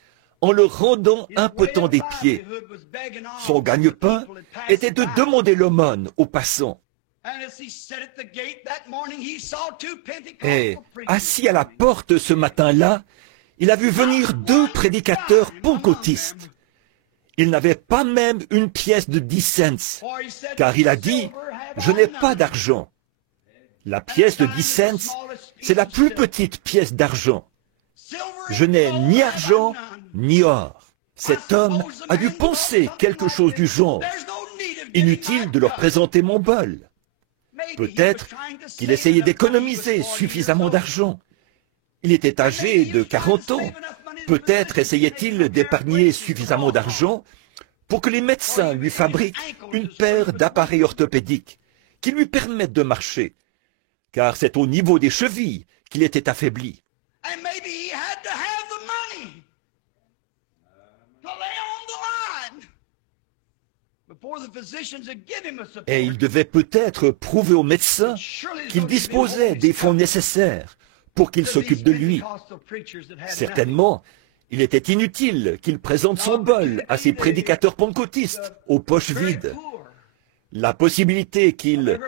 en le rendant impotent des pieds. Son gagne-pain était de demander l'aumône aux passants. Et assis à la porte ce matin-là, il a vu venir 2 prédicateurs pentecôtistes. Il n'avait pas même une pièce de 10 cents, car il a dit, « Je n'ai pas d'argent. » La pièce de 10 cents, c'est la plus petite pièce d'argent. Je n'ai ni argent, ni or. Cet homme a dû penser quelque chose du genre. Inutile de leur présenter mon bol. Peut-être qu'il essayait d'économiser suffisamment d'argent. Il était âgé de 40 ans. Peut-être essayait-il d'épargner suffisamment d'argent pour que les médecins lui fabriquent une paire d'appareils orthopédiques qui lui permettent de marcher, car c'est au niveau des chevilles qu'il était affaibli. Et il devait peut-être prouver aux médecins qu'il disposait des fonds nécessaires pour qu'il s'occupe de lui. Certainement, il était inutile qu'il présente son bol à ces prédicateurs pentecôtistes aux poches vides. La possibilité qu'il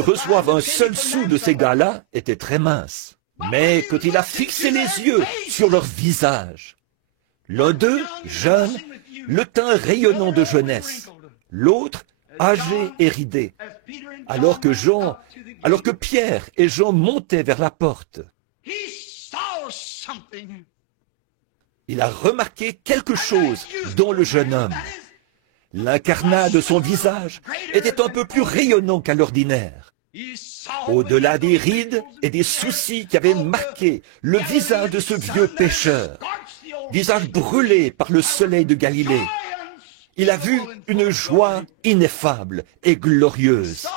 reçoive un seul sou de ces gars-là était très mince. Mais quand il a fixé les yeux sur leur visage, l'un d'eux, jeune, le teint rayonnant de jeunesse, l'autre, âgé et ridé, alors que Pierre et Jean montaient vers la porte. Il a remarqué quelque chose dans le jeune homme. L'incarnat de son visage était un peu plus rayonnant qu'à l'ordinaire. Au-delà des rides et des soucis qui avaient marqué le visage de ce vieux pécheur, visage brûlé par le soleil de Galilée, il a vu une joie ineffable et glorieuse.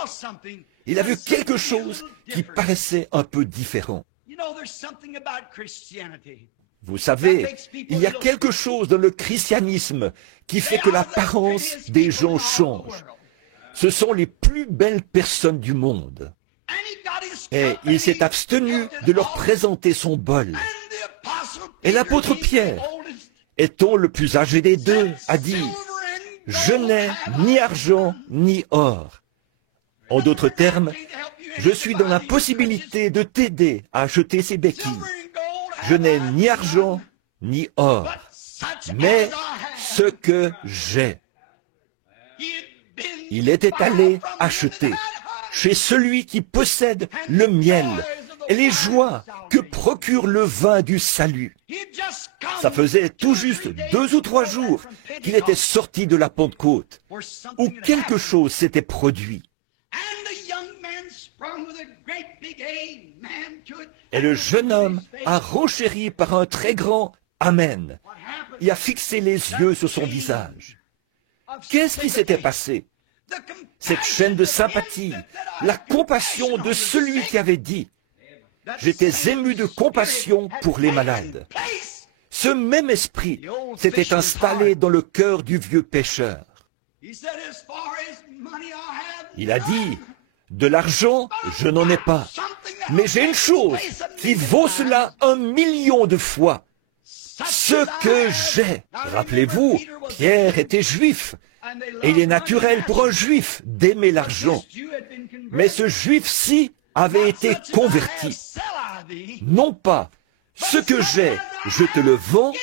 Il a vu quelque chose qui paraissait un peu différent. Vous savez, il y a quelque chose dans le christianisme qui fait que l'apparence des gens change. Ce sont les plus belles personnes du monde. Et il s'est abstenu de leur présenter son bol. Et l'apôtre Pierre, étant le plus âgé des deux, a dit, « Je n'ai ni argent ni or. » En d'autres termes, je suis dans la possibilité de t'aider à acheter ces béquilles. Je n'ai ni argent ni or, mais ce que j'ai. Il était allé acheter chez celui qui possède le miel et les joies que procure le vin du salut. Ça faisait tout juste 2 ou 3 jours qu'il était sorti de la Pentecôte, où quelque chose s'était produit. Et le jeune homme a renchéri par un très grand « Amen » et a fixé les yeux sur son visage. Qu'est-ce qui s'était passé? Cette chaîne de sympathie, la compassion de celui qui avait dit « J'étais ému de compassion pour les malades ». Ce même esprit s'était installé dans le cœur du vieux pécheur. Il a dit « De l'argent, je n'en ai pas, mais j'ai une chose qui vaut cela 1 million de fois. Ce que j'ai. » Rappelez-vous, Pierre était juif, et il est naturel pour un juif d'aimer l'argent. Mais ce juif-ci avait été converti. Non pas « ce que j'ai, je te le vends »,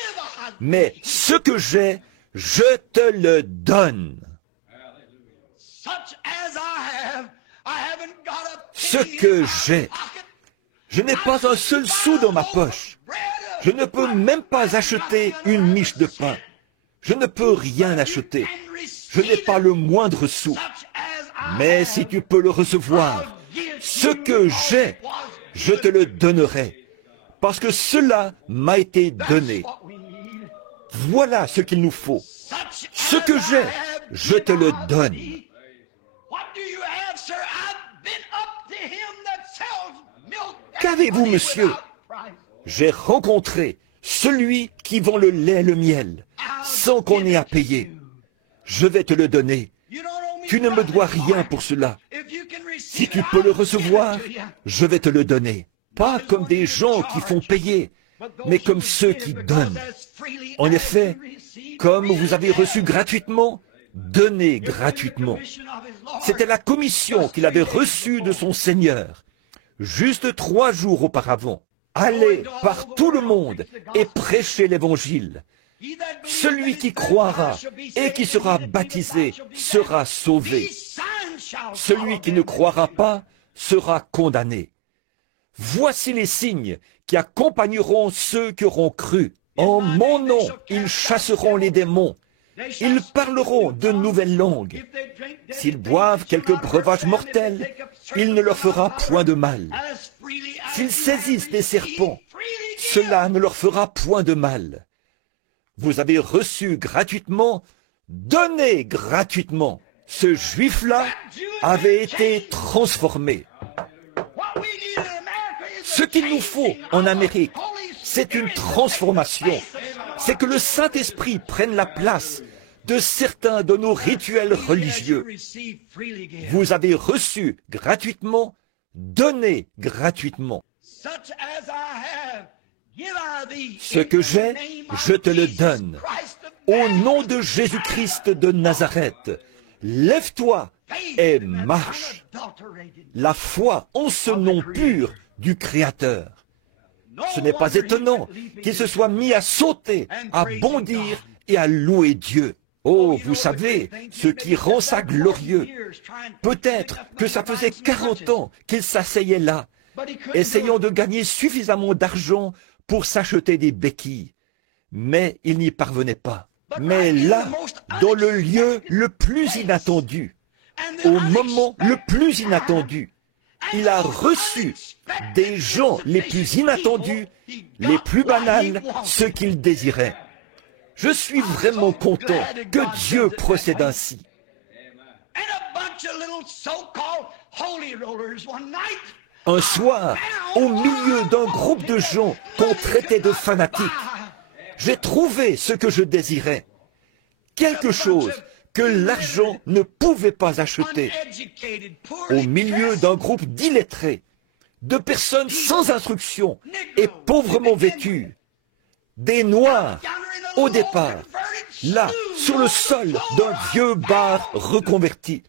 mais « ce que j'ai, je te le donne ». ce que j'ai. Je n'ai pas un seul sou dans ma poche. Je ne peux même pas acheter une miche de pain. Je ne peux rien acheter. Je n'ai pas le moindre sou. Mais si tu peux le recevoir, ce que j'ai, je te le donnerai, parce que cela m'a été donné. Voilà ce qu'il nous faut. Ce que j'ai, je te le donne. Qu'avez-vous, monsieur? J'ai rencontré celui qui vend le lait et le miel, sans qu'on ait à payer. Je vais te le donner. Tu ne me dois rien pour cela. Si tu peux le recevoir, je vais te le donner. Pas comme des gens qui font payer, mais comme ceux qui donnent. En effet, comme vous avez reçu gratuitement, donnez gratuitement. C'était la commission qu'il avait reçue de son Seigneur, juste 3 jours auparavant. Allez par tout le monde et prêchez l'Évangile. Celui qui croira et qui sera baptisé sera sauvé. Celui qui ne croira pas sera condamné. Voici les signes qui accompagneront ceux qui auront cru. En mon nom, ils chasseront les démons. Ils parleront de nouvelles langues. S'ils boivent quelques breuvages mortels, il ne leur fera point de mal. S'ils saisissent des serpents, cela ne leur fera point de mal. Vous avez reçu gratuitement, donnez gratuitement. Ce juif-là avait été transformé. Ce qu'il nous faut en Amérique, c'est une transformation. C'est que le Saint-Esprit prenne la place de certains de nos rituels religieux. Vous avez reçu gratuitement, donnez gratuitement. Ce que j'ai, je te le donne. Au nom de Jésus-Christ de Nazareth, lève-toi et marche. La foi en ce nom pur du Créateur. Ce n'est pas étonnant qu'il se soit mis à sauter, à bondir et à louer Dieu. Oh, vous savez, ce qui rend ça glorieux. Peut-être que ça faisait 40 ans qu'il s'asseyait là, essayant de gagner suffisamment d'argent pour s'acheter des béquilles. Mais il n'y parvenait pas. Mais là, dans le lieu le plus inattendu, au moment le plus inattendu, il a reçu des gens les plus inattendus, les plus banals, ceux qu'il désirait. Je suis vraiment content que Dieu procède ainsi. Un soir, au milieu d'un groupe de gens qu'on traitait de fanatiques, j'ai trouvé ce que je désirais. Quelque chose que l'argent ne pouvait pas acheter. Au milieu d'un groupe d'illettrés, de personnes sans instruction et pauvrement vêtues, des Noirs, au départ, là, sur le sol d'un vieux bar reconverti.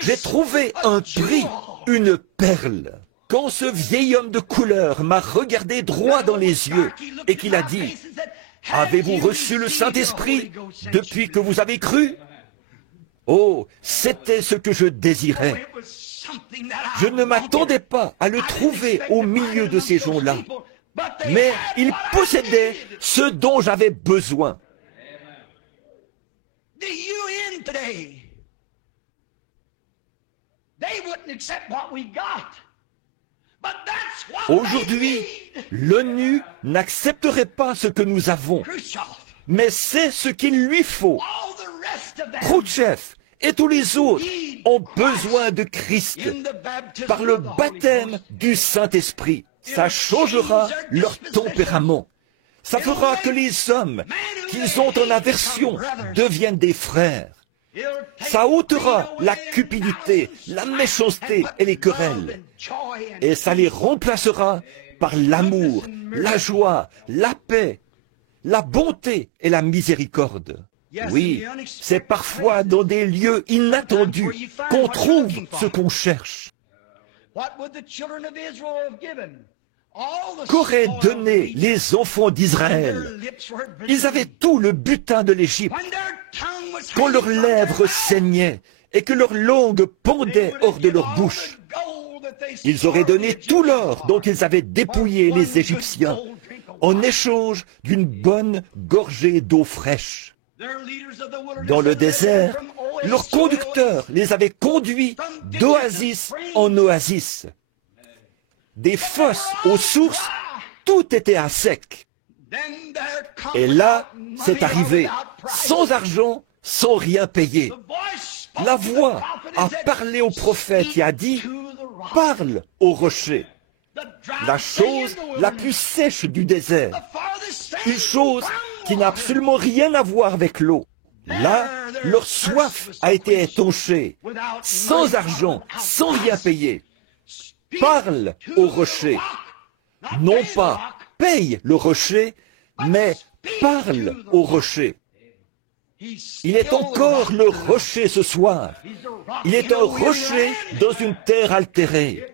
J'ai trouvé un prix, une perle. Quand ce vieil homme de couleur m'a regardé droit dans les yeux et qu'il a dit « Avez-vous reçu le Saint-Esprit depuis que vous avez cru ?» Oh, c'était ce que je désirais. Je ne m'attendais pas à le trouver au milieu de ces gens-là. Mais il possédait ce dont j'avais besoin. Aujourd'hui, l'ONU n'accepterait pas ce que nous avons, mais c'est ce qu'il lui faut. Khrouchtchev et tous les autres ont besoin de Christ par le baptême du Saint-Esprit. Ça changera leur tempérament. Ça fera que les hommes qu'ils ont en aversion deviennent des frères. Ça ôtera la cupidité, la méchanceté et les querelles. Et ça les remplacera par l'amour, la joie, la paix, la bonté et la miséricorde. Oui, c'est parfois dans des lieux inattendus qu'on trouve ce qu'on cherche. Qu'auraient donné les enfants d'Israël? Ils avaient tout le butin de l'Égypte. Quand leurs lèvres saignaient et que leur langue pendait hors de leur bouche, Ils auraient donné tout l'or dont ils avaient dépouillé les Égyptiens en échange d'une bonne gorgée d'eau fraîche. Dans le désert, leurs conducteurs les avaient conduits d'oasis en oasis. Des fosses aux sources, tout était à sec. Et là, c'est arrivé, sans argent, sans rien payer. La voix a parlé au prophète et a dit, « Parle au rocher ». La chose la plus sèche du désert. Une chose qui n'a absolument rien à voir avec l'eau. Là, leur soif a été étanchée, sans argent, sans rien payer. Parle au rocher. Non pas paye le rocher, mais parle au rocher. Il est encore le rocher ce soir. Il est un rocher dans une terre altérée.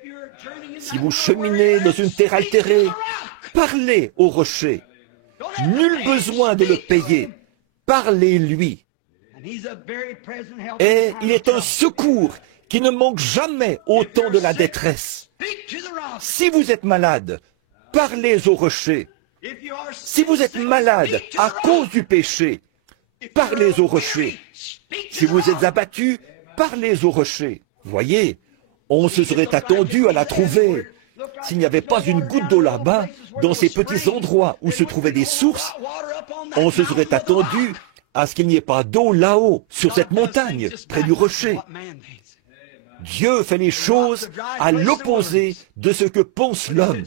Si vous cheminez dans une terre altérée, parlez au rocher. Nul besoin de le payer. Parlez-lui. Et il est un secours qui ne manque jamais au temps de la détresse. Si vous êtes malade, parlez au rocher. Si vous êtes malade à cause du péché, parlez au rocher. Si vous êtes abattu, parlez au rocher. Voyez, on se serait attendu à la trouver. S'il n'y avait pas une goutte d'eau là-bas, dans ces petits endroits où se trouvaient des sources, on se serait attendu à ce qu'il n'y ait pas d'eau là-haut, sur cette montagne, près du rocher. Dieu fait les choses à l'opposé de ce que pense l'homme.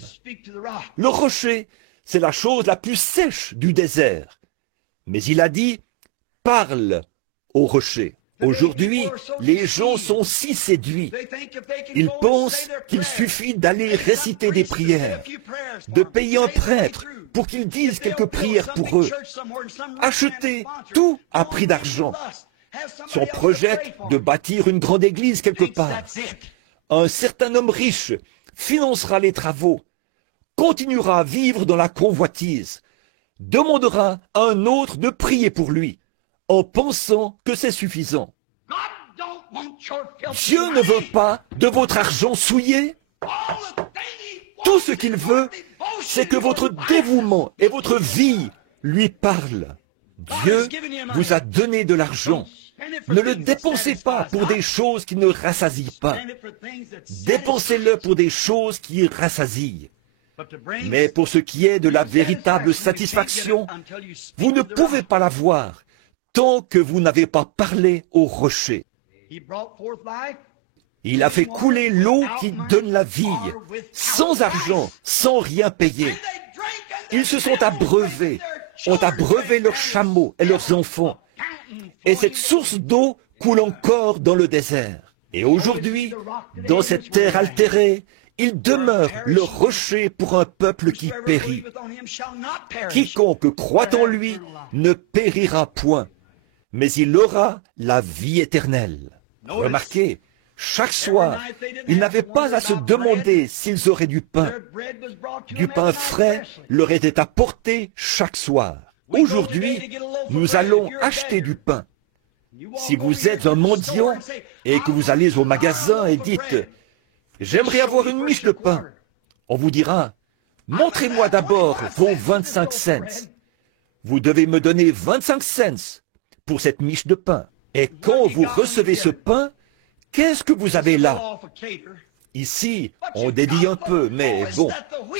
Le rocher, c'est la chose la plus sèche du désert. Mais il a dit, parle au rocher. Aujourd'hui, les gens sont si séduits. Ils pensent qu'il suffit d'aller réciter des prières, de payer un prêtre pour qu'il dise quelques prières pour eux, acheter tout à prix d'argent. Si on projette de bâtir une grande église quelque part, un certain homme riche financera les travaux, continuera à vivre dans la convoitise, demandera à un autre de prier pour lui, en pensant que c'est suffisant. Dieu ne veut pas de votre argent souillé. Tout ce qu'il veut, c'est que votre dévouement et votre vie lui parlent. Dieu vous a donné de l'argent. Ne le dépensez pas pour des choses qui ne rassasient pas. Dépensez-le pour des choses qui rassasient. Mais pour ce qui est de la véritable satisfaction, vous ne pouvez pas l'avoir tant que vous n'avez pas parlé au rocher. Il a fait couler l'eau qui donne la vie, sans argent, sans rien payer. Ils se sont abreuvés, ont abreuvé leurs chameaux et leurs enfants. Et cette source d'eau coule encore dans le désert. Et aujourd'hui, dans cette terre altérée, il demeure le rocher pour un peuple qui périt. Quiconque croit en lui ne périra point, mais il aura la vie éternelle. Remarquez, chaque soir, ils n'avaient pas à se demander s'ils auraient du pain. Du pain frais leur était apporté chaque soir. Aujourd'hui, nous allons acheter du pain. Si vous êtes un mendiant et que vous allez au magasin et dites « J'aimerais avoir une miche de pain », on vous dira « Montrez-moi d'abord vos 25 cents. Vous devez me donner 25 cents pour cette miche de pain. Et quand vous recevez ce pain, qu'est-ce que vous avez là? Ici, on dédie un peu, mais bon,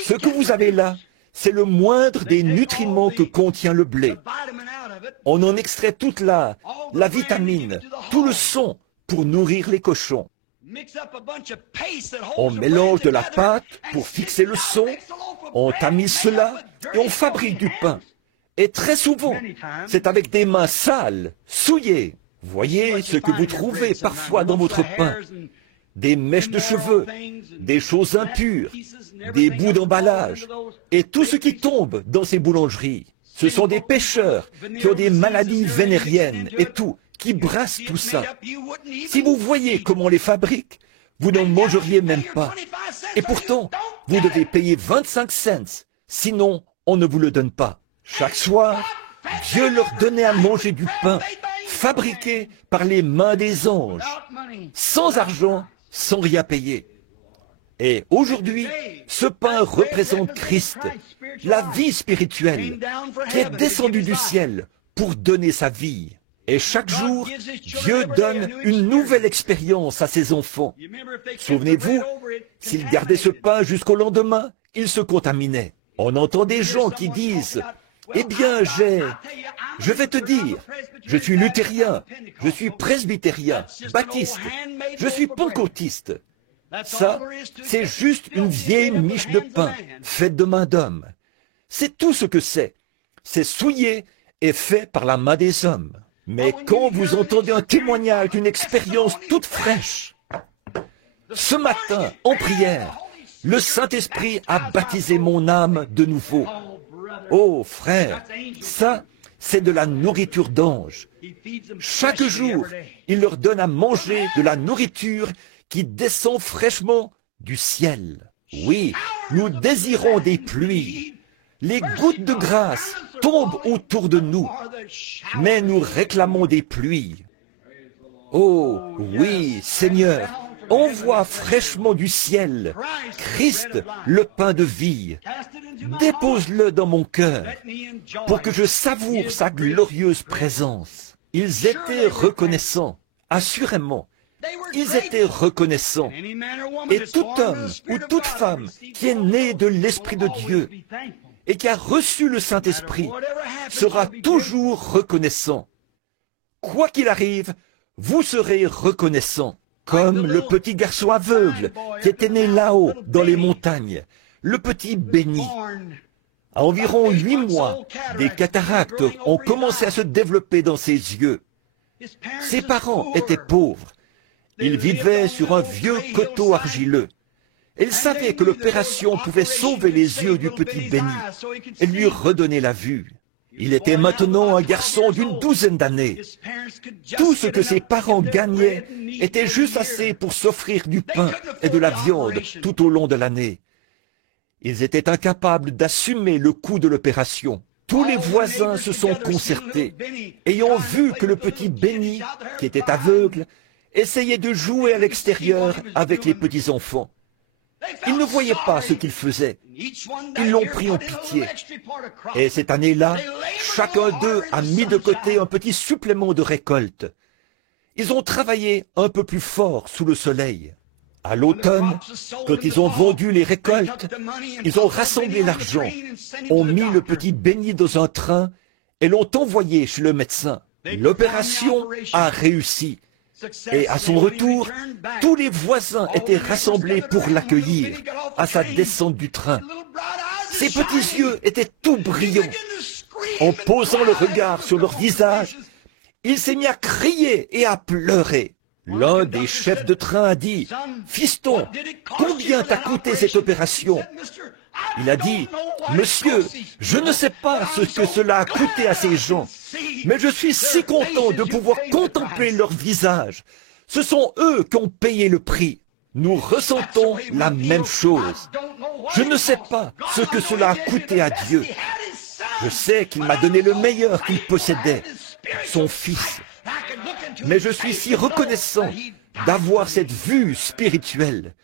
ce que vous avez là, c'est le moindre des nutriments que contient le blé. On en extrait toute la vitamine, tout le son pour nourrir les cochons. On mélange de la pâte pour fixer le son, on tamise cela et on fabrique du pain. Et très souvent, c'est avec des mains sales, souillées. Voyez ce que vous trouvez parfois dans votre pain. Des mèches de cheveux, des choses impures, des bouts d'emballage, et tout ce qui tombe dans ces boulangeries. Ce sont des pêcheurs qui ont des maladies vénériennes et tout, qui brassent tout ça. Si vous voyez comment on les fabrique, vous n'en mangeriez même pas. Et pourtant, vous devez payer 25 cents, sinon on ne vous le donne pas. Chaque soir, Dieu leur donnait à manger du pain, fabriqué par les mains des anges, sans argent, sans rien payer. Et aujourd'hui, ce pain représente Christ, la vie spirituelle, qui est descendue du ciel pour donner sa vie. Et chaque jour, Dieu donne une nouvelle expérience à ses enfants. Souvenez-vous, s'ils gardaient ce pain jusqu'au lendemain, ils se contaminaient. On entend des gens qui disent, « Eh bien, je vais te dire, je suis luthérien, je suis presbytérien, baptiste, je suis pentecôtiste. » Ça, c'est juste une vieille miche de pain faite de main d'homme. C'est tout ce que c'est. C'est souillé et fait par la main des hommes. Mais quand vous entendez un témoignage d'une expérience toute fraîche, ce matin, en prière, le Saint-Esprit a baptisé mon âme de nouveau. Oh frère, ça, c'est de la nourriture d'ange. Chaque jour, il leur donne à manger de la nourriture qui descend fraîchement du ciel. Oui, nous désirons des pluies. Les gouttes de grâce tombent autour de nous, mais nous réclamons des pluies. Oh oui, Seigneur, envoie fraîchement du ciel Christ, le pain de vie. Dépose-le dans mon cœur pour que je savoure sa glorieuse présence. Ils étaient reconnaissants, assurément. Ils étaient reconnaissants. Et tout homme ou toute femme qui est né de l'Esprit de Dieu et qui a reçu le Saint-Esprit sera toujours reconnaissant. Quoi qu'il arrive, vous serez reconnaissant. Comme le petit garçon aveugle qui était né là-haut, dans les montagnes, le petit béni. À environ 8 mois, des cataractes ont commencé à se développer dans ses yeux. Ses parents étaient pauvres. Ils vivaient sur un vieux coteau argileux. Ils savaient que l'opération pouvait sauver les yeux du petit béni et lui redonner la vue. Il était maintenant un garçon d'une 12aine d'années. Tout ce que ses parents gagnaient était juste assez pour s'offrir du pain et de la viande tout au long de l'année. Ils étaient incapables d'assumer le coût de l'opération. Tous les voisins se sont concertés, ayant vu que le petit béni, qui était aveugle, essayait de jouer à l'extérieur avec les petits-enfants. Ils ne voyaient pas ce qu'il faisait. Ils l'ont pris en pitié. Et cette année-là, chacun d'eux a mis de côté un petit supplément de récolte. Ils ont travaillé un peu plus fort sous le soleil. À l'automne, quand ils ont vendu les récoltes, ils ont rassemblé l'argent, ont mis le petit béni dans un train et l'ont envoyé chez le médecin. L'opération a réussi. Et à son retour, tous les voisins étaient rassemblés pour l'accueillir à sa descente du train. Ses petits yeux étaient tout brillants. En posant le regard sur leur visage, il s'est mis à crier et à pleurer. L'un des chefs de train a dit, « Fiston, combien t'a coûté cette opération ?» Il a dit, « Monsieur, je ne sais pas ce que cela a coûté à ces gens, mais je suis si content de pouvoir contempler leur visage. Ce sont eux qui ont payé le prix. Nous ressentons la même chose. Je ne sais pas ce que cela a coûté à Dieu. Je sais qu'il m'a donné le meilleur qu'il possédait, son Fils. Mais je suis si reconnaissant d'avoir cette vue spirituelle,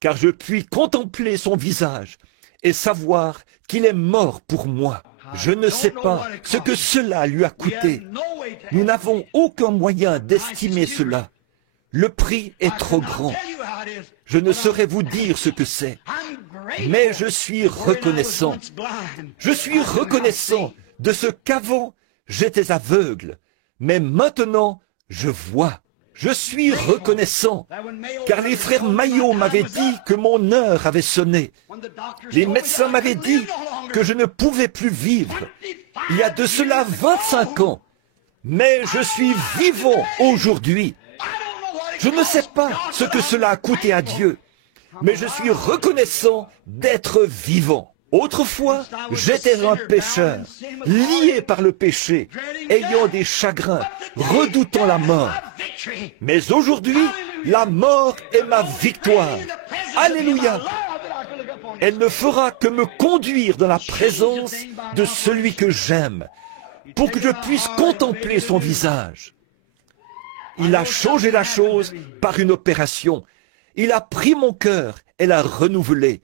car je puis contempler son visage et savoir qu'il est mort pour moi. Je ne sais pas ce que cela lui a coûté. Nous n'avons aucun moyen d'estimer cela. Le prix est trop grand. Je ne saurais vous dire ce que c'est. Mais je suis reconnaissant. Je suis reconnaissant de ce qu'avant j'étais aveugle, mais maintenant je vois. Je suis reconnaissant, car les frères Maillot m'avaient dit que mon heure avait sonné. Les médecins m'avaient dit que je ne pouvais plus vivre. Il y a de cela 25 ans. Mais je suis vivant aujourd'hui. Je ne sais pas ce que cela a coûté à Dieu, mais je suis reconnaissant d'être vivant. Autrefois, j'étais un pécheur, lié par le péché, ayant des chagrins, redoutant la mort. Mais aujourd'hui, la mort est ma victoire. Alléluia! Elle ne fera que me conduire dans la présence de celui que j'aime, pour que je puisse contempler son visage. Il a changé la chose par une opération. Il a pris mon cœur est la renouveler.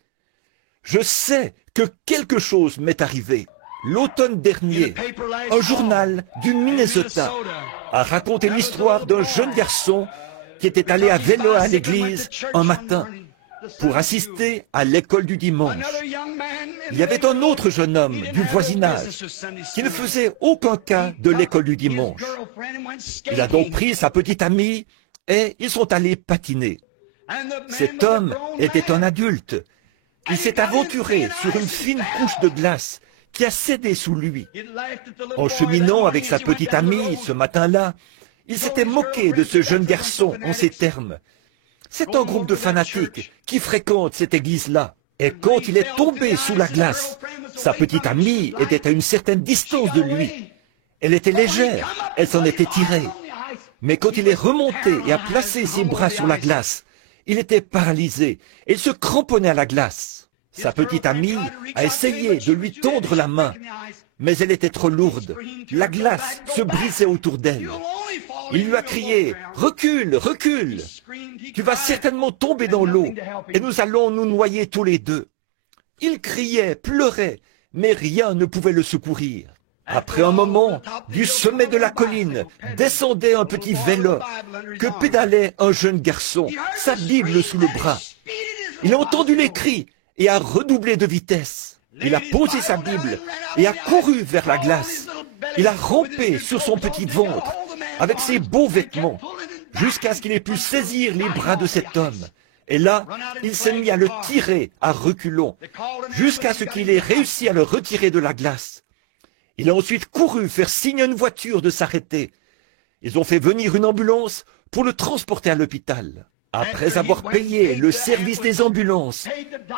Je sais que quelque chose m'est arrivé. L'automne dernier, un journal du Minnesota a raconté l'histoire d'un jeune garçon qui était allé à vélo à l'église un matin pour assister à l'école du dimanche. Il y avait un autre jeune homme du voisinage qui ne faisait aucun cas de l'école du dimanche. Il a donc pris sa petite amie et ils sont allés patiner. Cet homme était un adulte. Il s'est aventuré sur une fine couche de glace qui a cédé sous lui. En cheminant avec sa petite amie ce matin-là, il s'était moqué de ce jeune garçon en ces termes. C'est un groupe de fanatiques qui fréquentent cette église-là. Et quand il est tombé sous la glace, sa petite amie était à une certaine distance de lui. Elle était légère, elle s'en était tirée. Mais quand il est remonté et a placé ses bras sur la glace, il était paralysé et il se cramponnait à la glace. Sa petite amie a essayé de lui tendre la main, mais elle était trop lourde. La glace se brisait autour d'elle. Il lui a crié « Recule, recule ! Tu vas certainement tomber dans l'eau et nous allons nous noyer tous les deux. » Il criait, pleurait, mais rien ne pouvait le secourir. Après un moment, du sommet de la colline, descendait un petit vélo que pédalait un jeune garçon, sa Bible sous le bras. Il a entendu les cris et a redoublé de vitesse. Il a posé sa Bible et a couru vers la glace. Il a rampé sur son petit ventre avec ses beaux vêtements jusqu'à ce qu'il ait pu saisir les bras de cet homme. Et là, il s'est mis à le tirer à reculons jusqu'à ce qu'il ait réussi à le retirer de la glace. Il a ensuite couru faire signe à une voiture de s'arrêter. Ils ont fait venir une ambulance pour le transporter à l'hôpital. Après avoir payé le service des ambulances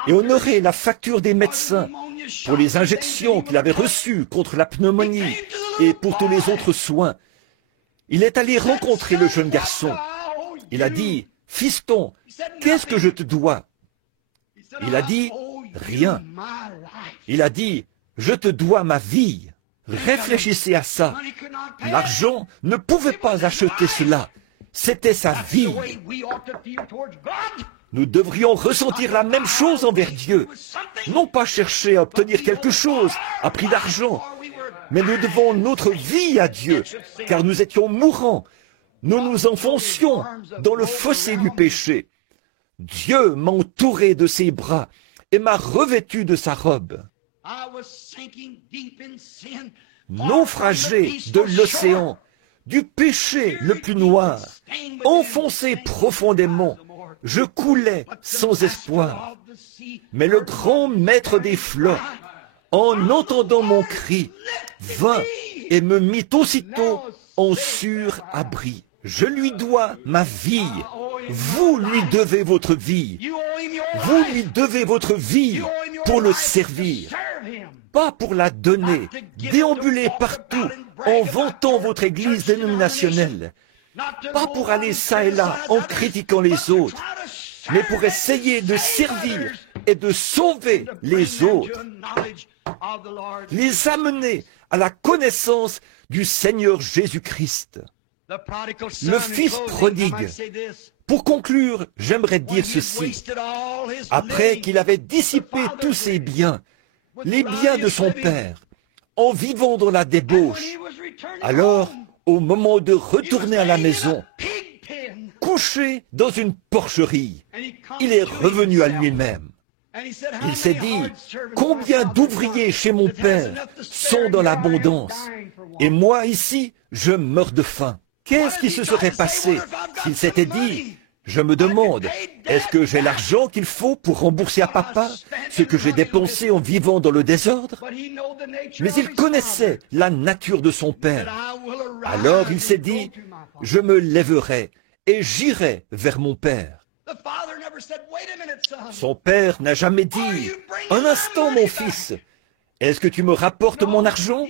et honoré la facture des médecins pour les injections qu'il avait reçues contre la pneumonie et pour tous les autres soins, il est allé rencontrer le jeune garçon. Il a dit, « Fiston, qu'est-ce que je te dois ?» Il a dit, « Rien. » Il a dit, « Je te dois ma vie. » Réfléchissez à ça. L'argent ne pouvait pas acheter cela. C'était sa vie. Nous devrions ressentir la même chose envers Dieu. Non pas chercher à obtenir quelque chose à prix d'argent, mais nous devons notre vie à Dieu, car nous étions mourants. Nous nous enfoncions dans le fossé du péché. Dieu m'a entouré de ses bras et m'a revêtu de sa robe. Naufragé de l'océan, du péché le plus noir, enfoncé profondément, je coulais sans espoir. Mais le grand maître des flots, en entendant mon cri, vint et me mit aussitôt en sûr abri. Je lui dois ma vie. Vous lui devez votre vie. Vous lui devez votre vie pour le servir. Pas pour la donner, déambuler partout en vantant votre église dénominationnelle. Pas pour aller ça et là en critiquant les autres, mais pour essayer de servir et de sauver les autres. Les amener à la connaissance du Seigneur Jésus-Christ. Le fils prodigue. Pour conclure, j'aimerais dire ceci. Après qu'il avait dissipé tous ses biens, les biens de son père, en vivant dans la débauche, alors, au moment de retourner à la maison, couché dans une porcherie, il est revenu à lui-même. Il s'est dit, combien d'ouvriers chez mon père sont dans l'abondance, et moi ici, je meurs de faim. Qu'est-ce qui se serait passé s'il s'était dit, je me demande, est-ce que j'ai l'argent qu'il faut pour rembourser à papa ce que j'ai dépensé en vivant dans le désordre? Mais il connaissait la nature de son père. Alors il s'est dit, je me lèverai et j'irai vers mon père. Son père n'a jamais dit, un instant mon fils, est-ce que tu me rapportes mon argent?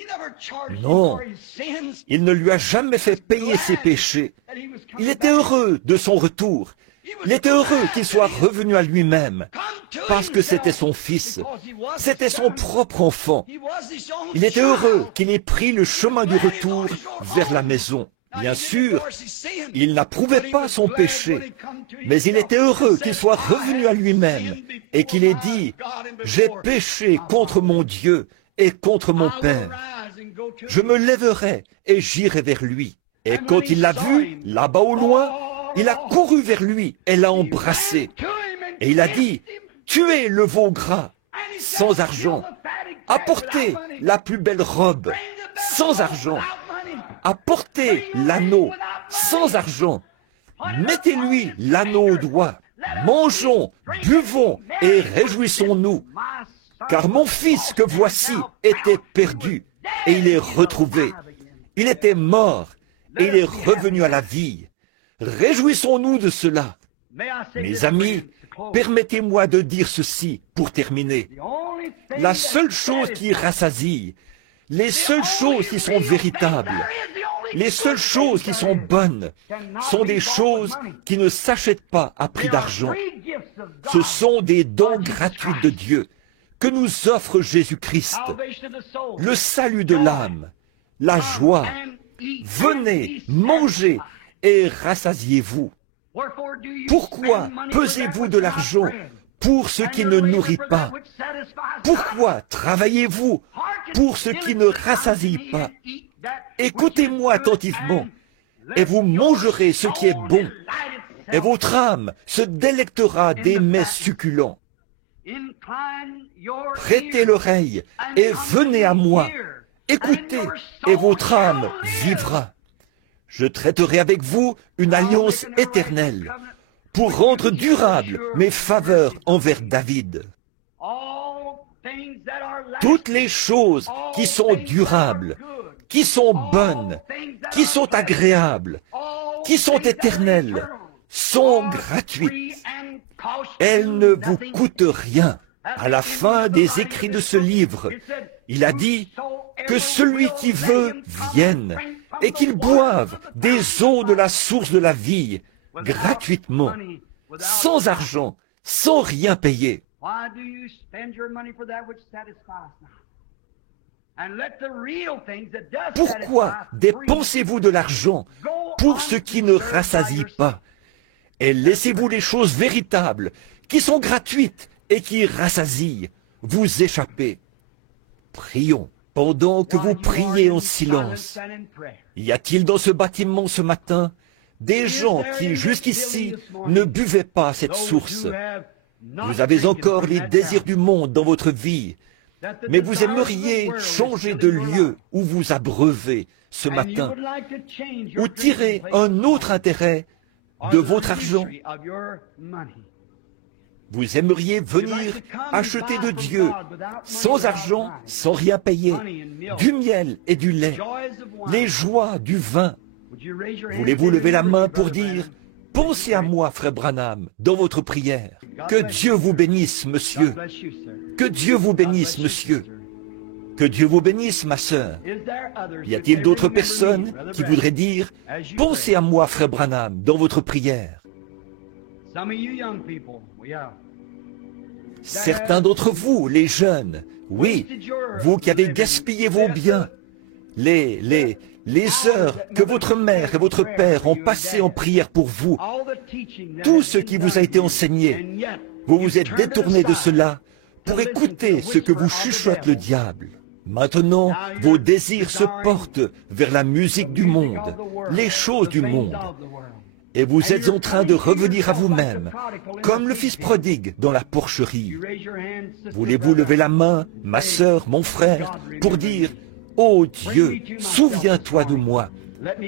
Non, il ne lui a jamais fait payer ses péchés. Il était heureux de son retour. Il était heureux qu'il soit revenu à lui-même, parce que c'était son fils. C'était son propre enfant. Il était heureux qu'il ait pris le chemin du retour vers la maison. Bien sûr, il n'approuvait pas son péché, mais il était heureux qu'il soit revenu à lui-même et qu'il ait dit, « J'ai péché contre mon Dieu et contre mon Père. Je me lèverai et j'irai vers lui. » Et quand il l'a vu, là-bas au loin, il a couru vers lui et l'a embrassé. Et il a dit, « Tuez le veau gras, sans argent. Apportez la plus belle robe, sans argent. Apportez l'anneau, sans argent. Mettez-lui l'anneau au doigt. Mangeons, buvons et réjouissons-nous. Car mon fils que voici était perdu et il est retrouvé. Il était mort et il est revenu à la vie. Réjouissons-nous de cela. Mes amis, permettez-moi de dire ceci pour terminer. La seule chose qui rassasie, les seules choses qui sont véritables, les seules choses qui sont bonnes, sont des choses qui ne s'achètent pas à prix d'argent. Ce sont des dons gratuits de Dieu que nous offre Jésus-Christ. Le salut de l'âme, la joie. Venez, mangez et rassasiez-vous. Pourquoi pesez-vous de l'argent pour ce qui ne nourrit pas? Pourquoi travaillez-vous pour ce qui ne rassasie pas? Écoutez-moi attentivement, et vous mangerez ce qui est bon, et votre âme se délectera des mets succulents. Prêtez l'oreille et venez à moi. Écoutez, et votre âme vivra. Je traiterai avec vous une alliance éternelle pour rendre durables mes faveurs envers David. Toutes les choses qui sont durables, qui sont bonnes, qui sont agréables, qui sont éternelles, sont gratuites. Elles ne vous coûtent rien. À la fin des écrits de ce livre, il a dit que celui qui veut vienne et qu'il boive des eaux de la source de la vie gratuitement, sans argent, sans rien payer. Pourquoi dépensez-vous de l'argent pour ce qui ne rassasie pas? Et laissez-vous les choses véritables, qui sont gratuites et qui rassasient, vous échapper. Prions. Pendant que vous priez en silence, y a-t-il dans ce bâtiment ce matin des gens qui jusqu'ici ne buvaient pas cette source? Vous avez encore les désirs du monde dans votre vie, mais vous aimeriez changer de lieu où vous abreuvez ce matin, ou tirer un autre intérêt de votre argent. Vous aimeriez venir acheter de Dieu, sans argent, sans rien payer, du miel et du lait, les joies du vin. Voulez-vous lever la main pour dire, pensez à moi, frère Branham, dans votre prière. Que Dieu vous bénisse, monsieur. Que Dieu vous bénisse, monsieur. Que Dieu vous bénisse, ma sœur. Y a-t-il d'autres personnes qui voudraient dire, pensez à moi, frère Branham, dans votre prière? Certains d'entre vous, les jeunes, oui, vous qui avez gaspillé vos biens, les heures que votre mère et votre père ont passées en prière pour vous, tout ce qui vous a été enseigné, vous vous êtes détourné de cela pour écouter ce que vous chuchote le diable. Maintenant, vos désirs se portent vers la musique du monde, les choses du monde. Et vous êtes en train de revenir à vous-même, comme le fils prodigue dans la porcherie. Voulez-vous lever la main, ma sœur, mon frère, pour dire, « Ô Dieu, souviens-toi de moi.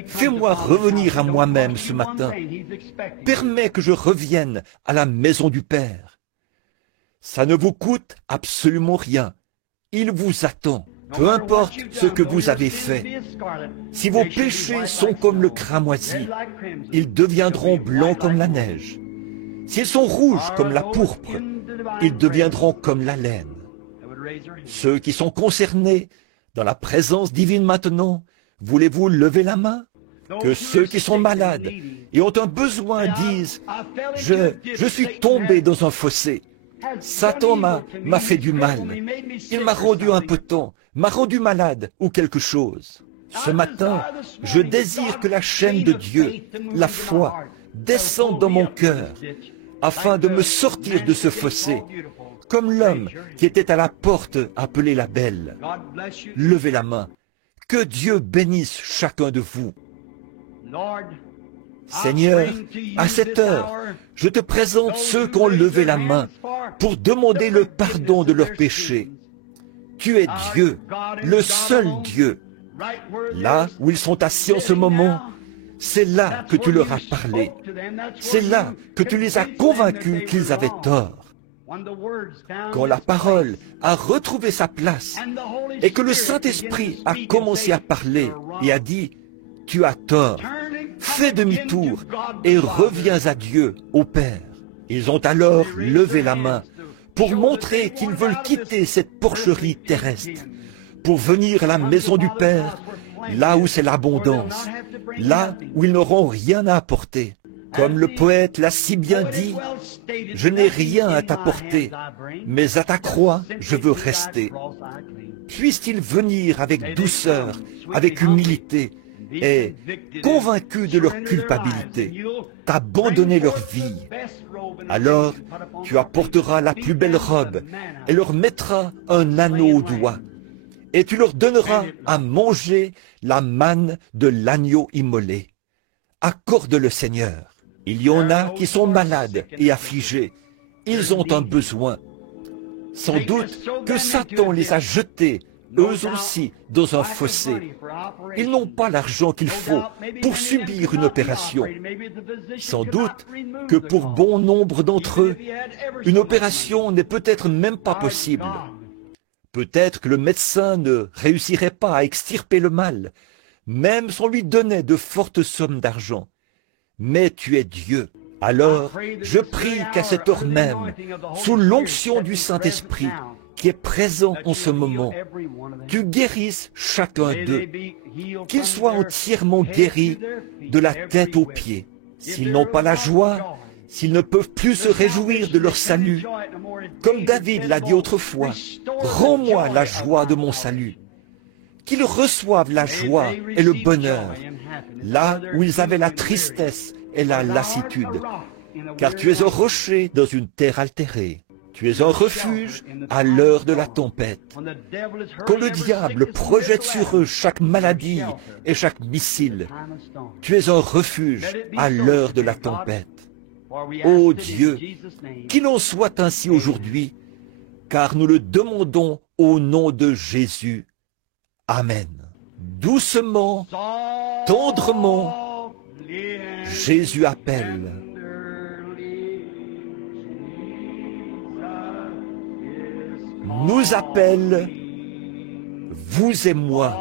Fais-moi revenir à moi-même ce matin. Permets que je revienne à la maison du Père. » Ça ne vous coûte absolument rien. Il vous attend. Peu importe ce que vous avez fait. Si vos péchés sont comme le cramoisi, ils deviendront blancs comme la neige. S'ils sont rouges comme la pourpre, ils deviendront comme la laine. Ceux qui sont concernés dans la présence divine maintenant, voulez-vous lever la main? Que ceux qui sont malades et ont un besoin disent « Je suis tombé dans un fossé. Satan m'a fait du mal. Il m'a rendu impotent, m'a rendu malade ou quelque chose. » Ce matin, je désire que la chaîne de Dieu, la foi, descende dans mon cœur, afin de me sortir de ce fossé, comme l'homme qui était à la porte appelé la belle. Levez la main. Que Dieu bénisse chacun de vous. Seigneur, à cette heure, je te présente ceux qui ont levé la main pour demander le pardon de leurs péchés. Tu es Dieu, le seul Dieu. Là où ils sont assis en ce moment, c'est là que tu leur as parlé. C'est là que tu les as convaincus qu'ils avaient tort. Quand la parole a retrouvé sa place et que le Saint-Esprit a commencé à parler et a dit « Tu as tort, fais demi-tour et reviens à Dieu, au Père ». Ils ont alors levé la main pour montrer qu'ils veulent quitter cette porcherie terrestre, pour venir à la maison du Père, là où c'est l'abondance, là où ils n'auront rien à apporter. Comme le poète l'a si bien dit, « Je n'ai rien à t'apporter, mais à ta croix, je veux rester. » Puissent-ils venir avec douceur, avec humilité, et, convaincus de leur culpabilité, t'abandonner leur vie. Alors, tu apporteras la plus belle robe et leur mettras un anneau au doigt. Et tu leur donneras à manger la manne de l'agneau immolé. Accorde le Seigneur. Il y en a qui sont malades et affligés. Ils ont un besoin. Sans doute que Satan les a jetés, eux aussi, dans un fossé. Ils n'ont pas l'argent qu'il faut pour subir une opération. Sans doute que pour bon nombre d'entre eux, une opération n'est peut-être même pas possible. Peut-être que le médecin ne réussirait pas à extirper le mal, même si on lui donnait de fortes sommes d'argent. Mais tu es Dieu. Alors, je prie qu'à cette heure même, sous l'onction du Saint-Esprit, qui est présent en ce moment, tu guérisses chacun d'eux, qu'ils soient entièrement guéris de la tête aux pieds. S'ils n'ont pas la joie, s'ils ne peuvent plus se réjouir de leur salut, comme David l'a dit autrefois, « Rends-moi la joie de mon salut ». Qu'ils reçoivent la joie et le bonheur, là où ils avaient la tristesse et la lassitude, car tu es un rocher dans une terre altérée. Tu es un refuge à l'heure de la tempête. Quand le diable projette sur eux chaque maladie et chaque missile, tu es un refuge à l'heure de la tempête. Ô Dieu, qu'il en soit ainsi aujourd'hui, car nous le demandons au nom de Jésus. Amen. Doucement, tendrement, Jésus appelle. Nous appelle, vous et moi.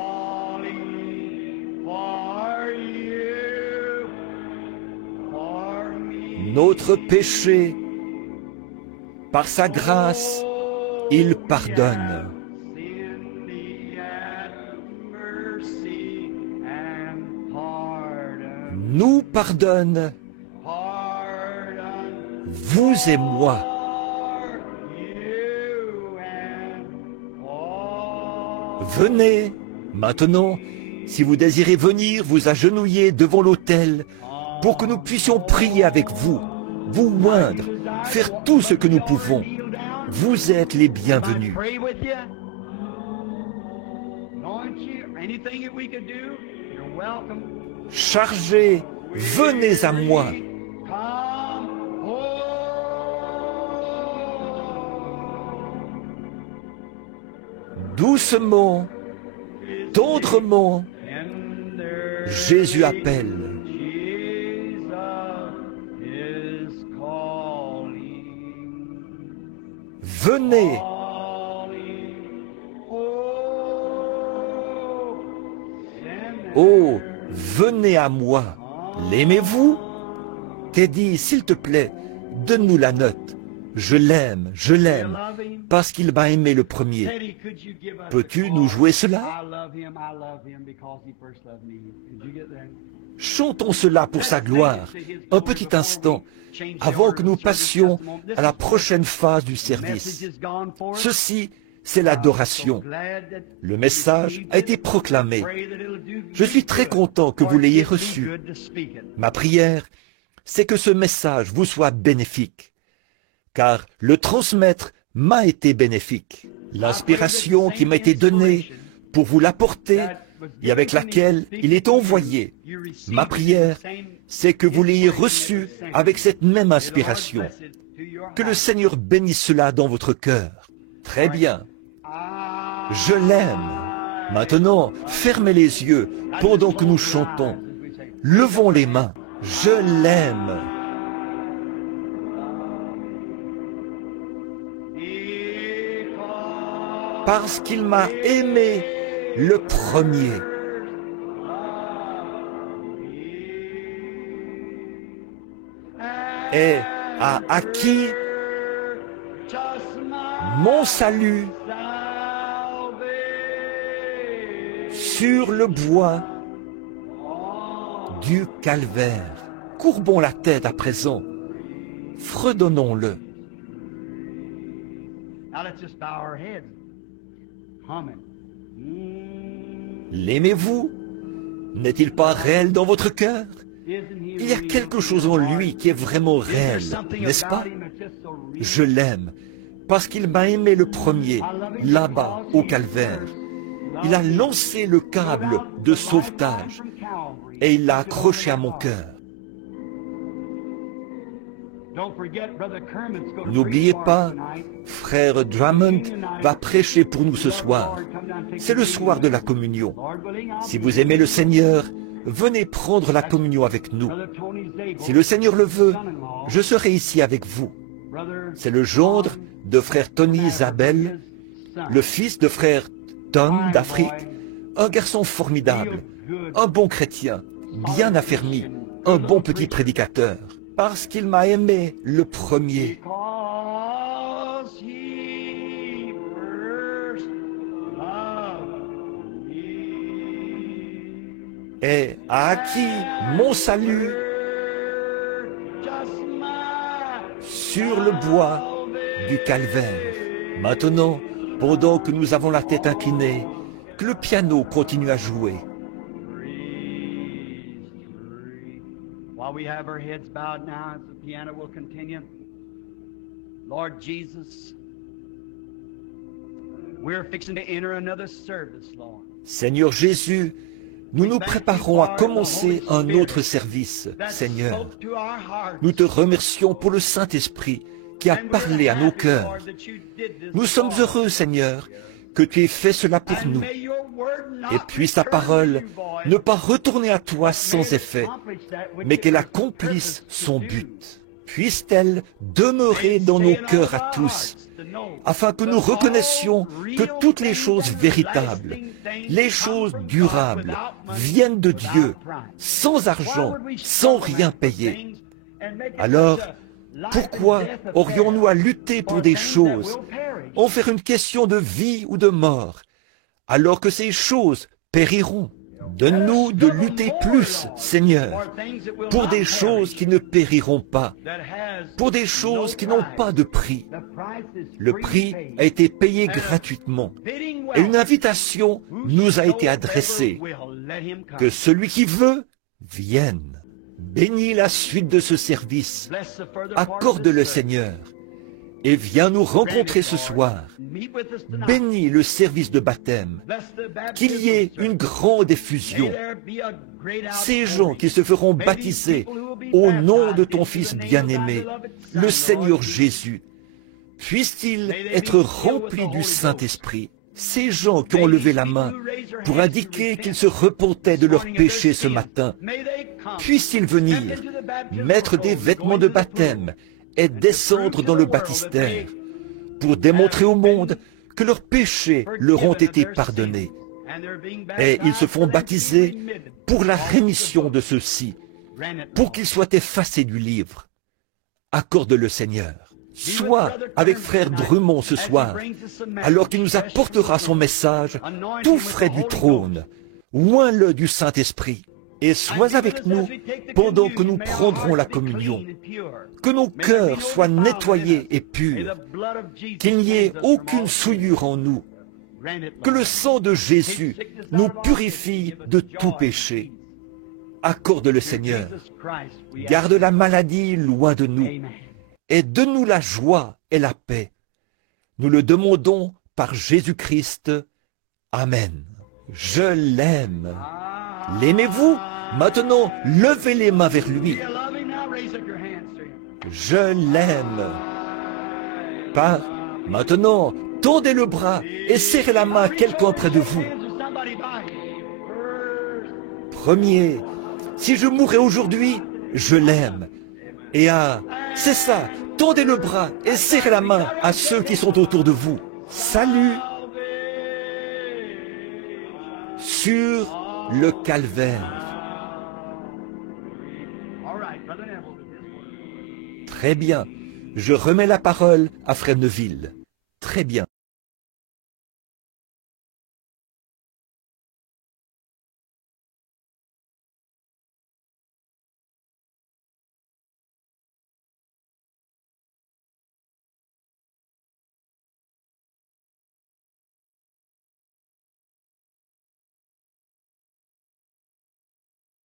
Notre péché, par sa grâce, il pardonne. Nous pardonne, vous et moi. Venez, maintenant, si vous désirez venir vous agenouiller devant l'autel pour que nous puissions prier avec vous, vous oindre, faire tout ce que nous pouvons. Vous êtes les bienvenus. Chargez, venez à moi. Doucement, tendrement, Jésus appelle. Venez. Oh, venez à moi. L'aimez-vous? Teddy, s'il te plaît, donne-nous la note. Je l'aime, parce qu'il m'a aimé le premier. Peux-tu nous jouer cela? Chantons cela pour sa gloire, un petit instant, avant que nous passions à la prochaine phase du service. Ceci, c'est l'adoration. Le message a été proclamé. Je suis très content que vous l'ayez reçu. Ma prière, c'est que ce message vous soit bénéfique, car le transmettre m'a été bénéfique. L'inspiration qui m'a été donnée pour vous l'apporter et avec laquelle il est envoyé, ma prière, c'est que vous l'ayez reçu avec cette même inspiration. Que le Seigneur bénisse cela dans votre cœur. Très bien. Je l'aime. Maintenant, fermez les yeux pendant que nous chantons. Levons les mains. Je l'aime. Parce qu'il m'a aimé le premier. Et a acquis mon salut sur le bois du calvaire. Courbons la tête à présent, fredonnons-le. L'aimez-vous? N'est-il pas réel dans votre cœur? Il y a quelque chose en lui qui est vraiment réel, n'est-ce pas? Je l'aime, parce qu'il m'a aimé le premier, là-bas, au calvaire. Il a lancé le câble de sauvetage et il l'a accroché à mon cœur. N'oubliez pas, frère Drummond va prêcher pour nous ce soir. C'est le soir de la communion. Si vous aimez le Seigneur, venez prendre la communion avec nous. Si le Seigneur le veut, je serai ici avec vous. C'est le gendre de frère Tony Zabel, le fils de frère Tom d'Afrique, un garçon formidable, un bon chrétien, bien affermi, un bon petit prédicateur, parce qu'il m'a aimé le premier. Et a acquis mon salut sur le bois du calvaire. Maintenant, pendant que nous avons la tête inclinée, que le piano continue à jouer. While we have our heads bowed now, as the piano will continue, Lord Jesus, we're fixing to enter another service, Lord. Seigneur Jésus, nous nous préparons à commencer un autre service, Seigneur. Nous te remercions pour le Saint-Esprit qui a parlé à nos cœurs. Nous sommes heureux, Seigneur, que tu aies fait cela pour nous. Et puisse ta parole ne pas retourner à toi sans effet, mais qu'elle accomplisse son but. Puisse-t-elle demeurer dans nos cœurs à tous, afin que nous reconnaissions que toutes les choses véritables, les choses durables, viennent de Dieu, sans argent, sans rien payer. Alors, pourquoi aurions-nous à lutter pour des choses, en faire une question de vie ou de mort, alors que ces choses périront? Donne-nous de lutter plus, Seigneur, pour des choses qui ne périront pas, pour des choses qui n'ont pas de prix. Le prix a été payé gratuitement et une invitation nous a été adressée, que celui qui veut vienne. Bénis la suite de ce service, accorde-le, Seigneur, et viens nous rencontrer ce soir. Bénis le service de baptême, qu'il y ait une grande effusion. Ces gens qui se feront baptiser au nom de ton Fils bien-aimé, le Seigneur Jésus, puissent-ils être remplis du Saint-Esprit. Ces gens qui ont levé la main pour indiquer qu'ils se repentaient de leurs péchés ce matin, puissent-ils venir, mettre des vêtements de baptême et descendre dans le baptistère pour démontrer au monde que leurs péchés leur ont été pardonnés. Et ils se font baptiser pour la rémission de ceux-ci, pour qu'ils soient effacés du livre. Accorde-le, Seigneur. Sois avec frère Drummond ce soir, alors qu'il nous apportera son message tout frais du trône. Oins-le du Saint-Esprit. et sois avec nous pendant que nous prendrons la communion. Que nos cœurs soient nettoyés et purs, qu'il n'y ait aucune souillure en nous, que le sang de Jésus nous purifie de tout péché. Accorde-le, Seigneur. Garde la maladie loin de nous et donne-nous la joie et la paix. Nous le demandons par Jésus-Christ. Amen. Je l'aime. L'aimez-vous? Maintenant, levez les mains vers lui. Je l'aime. Par maintenant, tendez le bras et serrez la main à quelqu'un près de vous. Premier, si je mourais aujourd'hui, je l'aime. Et c'est ça, tendez le bras et serrez la main à ceux qui sont autour de vous. Salut sur le calvaire. Très bien, je remets la parole à Frère Neville. Très bien.